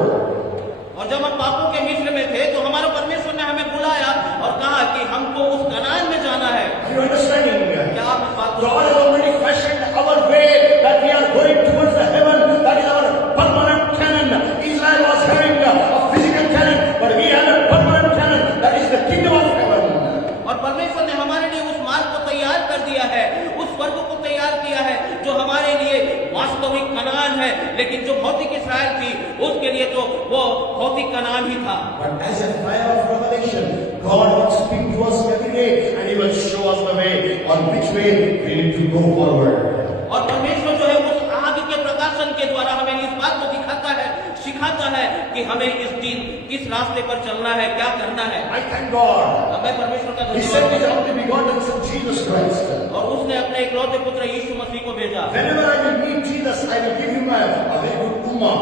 और जब हम पापों के मिस्र में थे तो हमारा परमेश्वर ने हमें बुलाया और कहा कि हमको उस कनान में जाना है। Are you understanding? क्या आप इस बात को God has already fashioned our way that we are going towards the heaven. That is our permanent Canaan. Israel was having a physical Canaan, but we have a permanent Canaan. That is the kingdom of heaven. और परमेश्वर ने हमारे लिए उस मार्ग को तैयार कर दिया है, उस स्वर्ग को तैयार किया है जो हमारे लिए वास्तविक कनान है। लेकिन जो भौतिक इसराइल थी उसके लिए तो वो भौतिक कनान ही था। But as a fire of revelation, God will speak to us every day and He will show us the way on which way we need to go forward. और परमेश्वर जो है उस आग के प्रकाशन के द्वारा हमें इस बात को सिखाता है कि हमें किस रास्ते पर चलना है, क्या करना है। I thank God. मैं परमेश्वर का He sent His धन्यवाद only begotten Son Jesus Christ. और उसने अपने इकलौते पुत्र यीशु मसीह को भेजा। Whenever I will meet Jesus, I will give Him a very good ummah.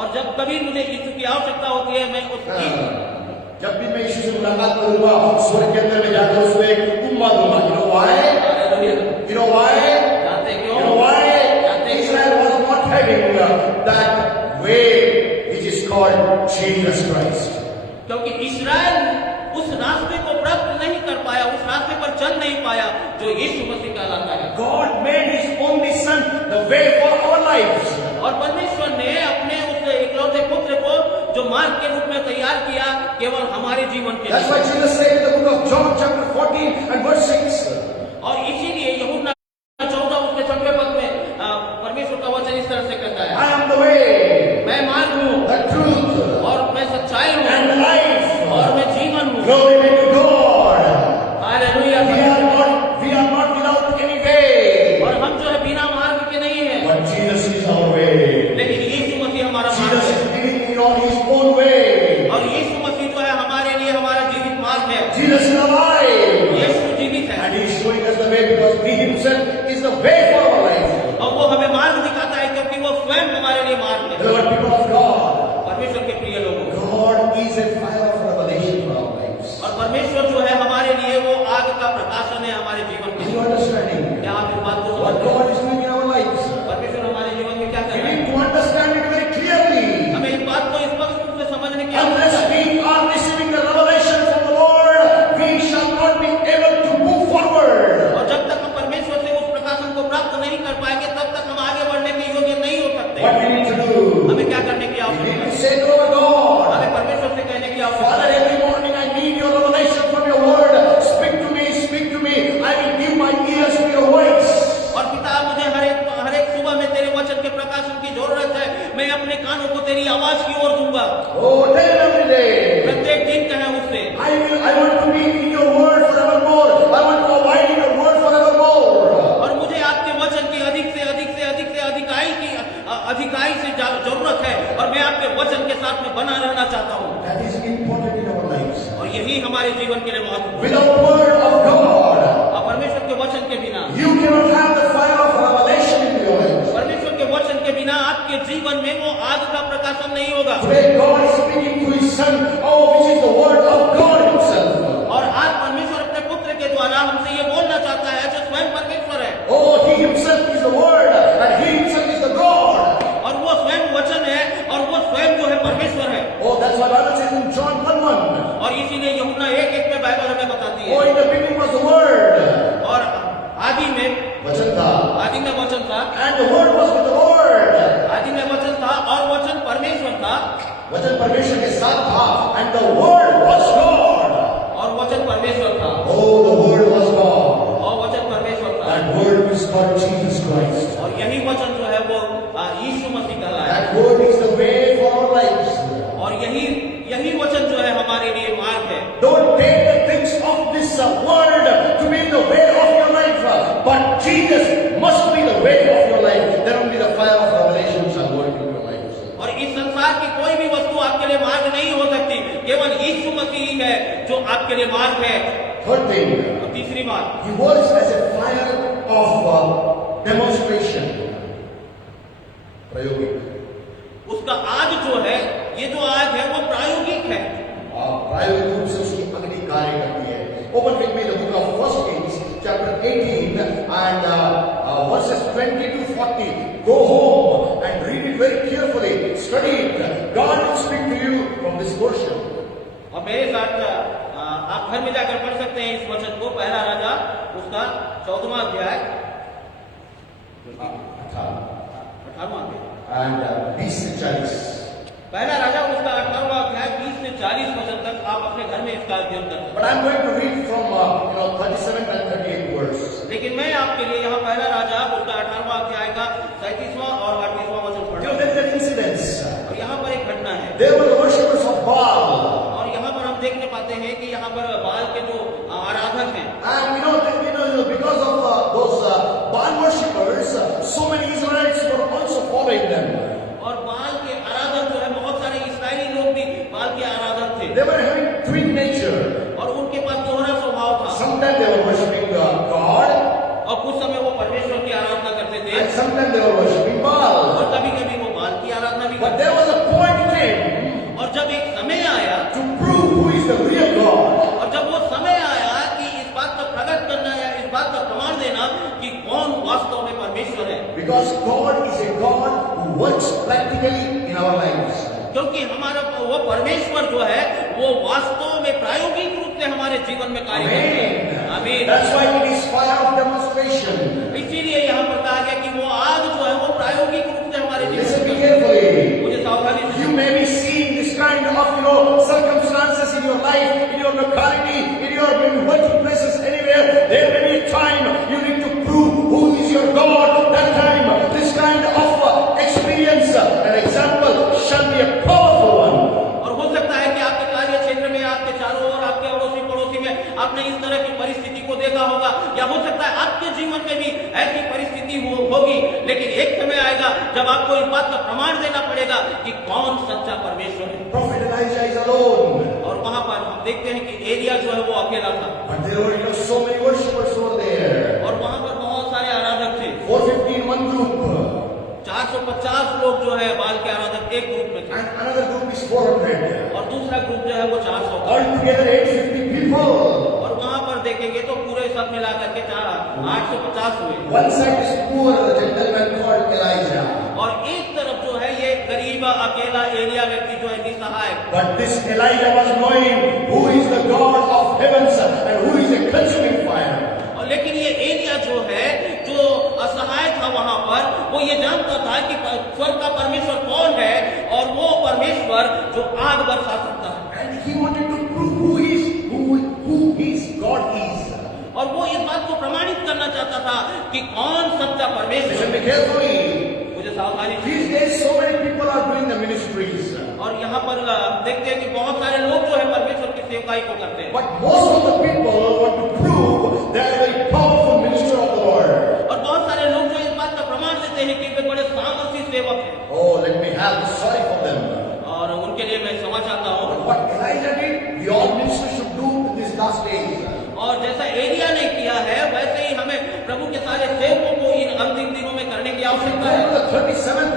और जब कभी मुझे यीशु की आवश्यकता होती है मैं उसकी जब भी मैं यीशु से मुलाकात करूंगा स्वर्ग के अंदर में जाकर उसको एक उम्मा दूंगा। You know why? You know why? जानते क्यों? You know why? Israel was not having that way which is called Jesus Christ. क्योंकि इस्राएल उस रास्ते को प्राप्त नहीं कर पाया, उस रास्ते पर चल नहीं पाया जो यीशु मसीह कहलाता है। God made His only Son the way for our lives. और परमेश्वर ने अपने उस इकलौते पुत्र को जो मार्ग के रूप में तैयार किया केवल हमारे जीवन के लिए। That's why Jesus said in the book of John chapter 14 and verse 6. और इसीलिए यूहन्ना 14 उसके 6वें पद में परमेश्वर का वचन इस तरह से कहता है, I am the way, मैं मार्ग हूँ the truth, और मैं सच्चाई हूँ and the life. और मैं जीवन हूँ। Glory be to God. Hallelujah. We are not without any way. और हम जो है बिना मार्ग के नहीं है, But Jesus is our way. लेकिन यीशु मसीह हमारा मार्ग Jesus है। is living in on His own way. और यीशु मसीह जो है हमारे लिए हमारा जीवित मार्ग है। Jesus is alive. यीशु जीवित है And He is showing us the way because He Himself is the way for our life. और वो हमें मार्ग दिखाता है क्योंकि वो स्वयं हमारे लिए मार्ग है। Beloved people of God, परमेश्वर के प्रिय लोगों, God is a fire of revelation for our lives. और परमेश्वर जो है हमारे लिए वो आग का प्रकाशन है हमारे जीवन Are के। you understanding? क्या आप इस बात को What समझते हैं? God is doing in our lives. परमेश्वर हमारे जीवन में क्या कर We रहा है? need to understand it very clearly. हमें इस बात को स्पष्ट रूप से समझने की Unless आवश्यकता है। we are receiving the revelation from the Lord, we shall not be able to move forward. और जब तक हम परमेश्वर से उस प्रकाशन को प्राप्त नहीं कर पाएंगे तब तक हम आगे बढ़ने के योग्य नहीं हो सकते। What we need to do? हमें क्या करने की We आवश्यकता need है? to say to our God, हमें परमेश्वर से कहने की आवश्यकता Father, है, every morning I need your revelation from your word. Speak to me, speak to me. I will give my ears to your voice. और पिता मुझे हर एक सुबह में तेरे वचन के प्रकाशन की जरूरत है। मैं अपने कानों को तेरी आवाज की ओर दूंगा। Oh, tell him every day. प्रत्येक दिन कहें उससे, I want to be in your word forevermore. I want to abide in your word forevermore. और मुझे आपके वचन की अधिकाई से जरूरत है और मैं आपके वचन के साथ में बना रहना चाहता हूँ। That is important in our lives. यही हमारे जीवन के लिए महत्वपूर्ण Without word of God, है। परमेश्वर के वचन के बिना, you cannot have the fire of revelation in your life. परमेश्वर के वचन के बिना आपके जीवन में वो आग का प्रकाशन नहीं होगा। Today God is speaking to His Son, which is the word of God Himself. और आज परमेश्वर अपने पुत्र के द्वारा हमसे ये बोलना चाहता है जो स्वयं परमेश्वर है, He Himself is the word, and He Himself is the God. और वो स्वयं वचन है, और वो स्वयं जो है परमेश्वर है। That's why Bible says in John 1:1. और इसीलिए यूहन्ना 1:1 में बाइबल हमें बताती है, In the beginning was the word. और आदि में वचन था. आदि में वचन था, And the word was with the Lord. आदि में वचन था और वचन परमेश्वर था, वचन परमेश्वर के साथ था. And the word was God. और वचन परमेश्वर था, The word was God. और वचन परमेश्वर था। That word is called Jesus Christ. और यही वचन जो है वो यीशु मसीह कहलाता है, That word is the way for our lives. और यही वचन जो है हमारे लिए मार्ग है। Don't take the things of this world to be the way of your life, but Jesus must be the way of your life. Then only the fire of revelation shall work in your life. और इस संसार की कोई भी वस्तु आपके लिए मार्ग नहीं हो सकती, केवल यीशु मसीह ही है जो आपके लिए मार्ग है। Third thing, और तीसरी बात, He works as a fire of demonstration. प्रायोगिक. उसका आग जो है, ये जो आग है वो प्रायोगिक है। प्रायोगिक रूप से उसकी अग्नि कार्य करती है. Open with me the book of 1 Kings, chapter 18 and verses 20 to 40. Go home and read it very carefully. Study it. God will speak to you from this portion. और मेरे साथ आप घर में जाकर पढ़ सकते हैं इस वचन को। पहला राजा उसका 14वां अध्याय, 18वां अध्याय And 20 से 40. पहला राजा उसका 18वां अध्याय 20 से 40 वचन तक आप अपने घर में इसका अध्ययन कर सकते But I'm going to read from 37 and 38 verse. हैं। लेकिन मैं आपके लिए यहाँ पहला राजा उसका 18वां अध्याय का 37वां और 38वां वचन पढ़ There is an incident. और यहाँ पर एक घटना है, They were the worshippers of Baal. और यहाँ पर हम देखने पाते हैं कि यहाँ पर बाल के जो आराधक हैं, And because of those Baal worshippers, so many Israelites were also following them. और बाल के आराधक जो है बहुत सारे इस्राएली लोग भी बाल के आराधक थे, They were having twin nature. और उनके पास दोहरा स्वभाव था। Sometimes they were worshipping God, और कुछ समय वो परमेश्वर की आराधना करते थे, and sometimes they were worshipping Baal. और कभी कभी वो बाल की आराधना भी But करते there was a point came थे। और जब एक समय आया, to prove who is the real God. और जब वो समय आया कि इस बात का प्रकट करना या इस बात का प्रमाण देना कि कौन वास्तव में परमेश्वर है, Because God is a God who works practically in our lives. क्योंकि हमारा वो परमेश्वर जो है वो वास्तव में प्रायोगिक रूप से हमारे जीवन में कार्य करते हैं। आमीन। That's why it is fire of demonstration. इसीलिए यहाँ पर कहा गया कि वो आग जो है वो प्रायोगिक रूप से हमारे जीवन Listen में carefully. मुझे सावधानी से, You may be seeing this kind of circumstances in your life, in your locality, in your working places, anywhere. There may be a time you need to prove who is your God. That time, this kind of experience, an example, shall be a powerful one. और हो सकता है कि आपके कार्य क्षेत्र में, आपके चारों ओर, आपके अड़ोसी पड़ोसी में आपने इस तरह की परिस्थिति को देखा होगा, या हो सकता है आपके जीवन में भी ऐसी परिस्थिति होगी। लेकिन एक समय आएगा जब आपको इस बात का प्रमाण देना पड़ेगा कि कौन सच्चा परमेश्वर है। Prophet Elijah is alone. और वहां पर हम देखते हैं कि एलिया जो है वो अकेला था, But there were so many worshippers over there. और वहां पर बहुत सारे आराधक थे। 450 in one group. 450 लोग जो है बाल के आराधक एक ग्रुप में थे, And another group is 400. और दूसरा ग्रुप जो है वो 400 का। Altogether 850 people. और वहां पर देखेंगे तो पूरे सब मिला करके 850 हुए। One side is poor gentleman called Elijah. और एक तरफ जो है ये गरीब अकेला एलिया व्यक्ति जो है निसहाय। But this Elijah was knowing who is the God of heavens and who is a consuming fire. और लेकिन ये एलिया जो है, जो असहाय था वहां पर, वो ये जानता था कि स्वर्ग का परमेश्वर कौन है, और वो परमेश्वर जो आग बरसा सकता है। And he wanted to prove who his God is. और वो इस बात को प्रमाणित करना चाहता था कि कौन सच्चा परमेश्वर Listen है। me carefully. मुझे सावधानी से, These days so many people are doing the ministries. और यहाँ पर देखते हैं कि बहुत सारे लोग जो है परमेश्वर की सेवकाई को करते हैं, But most of the people want to prove they are a very powerful minister of the Lord. और बहुत सारे लोग जो इस बात का प्रमाण देते हैं कि वे बड़े सामर्थी सेवक हैं। Oh, let me have sorry for them. और उनके लिए मैं क्षमा चाहता हूँ। But what Elijah did, we all ministers should और जैसा एलिया ने किया है वैसे ही हमें प्रभु के सारे सेवकों को इन अंतिम दिनों में करने की आवश्यकता है। On the 37th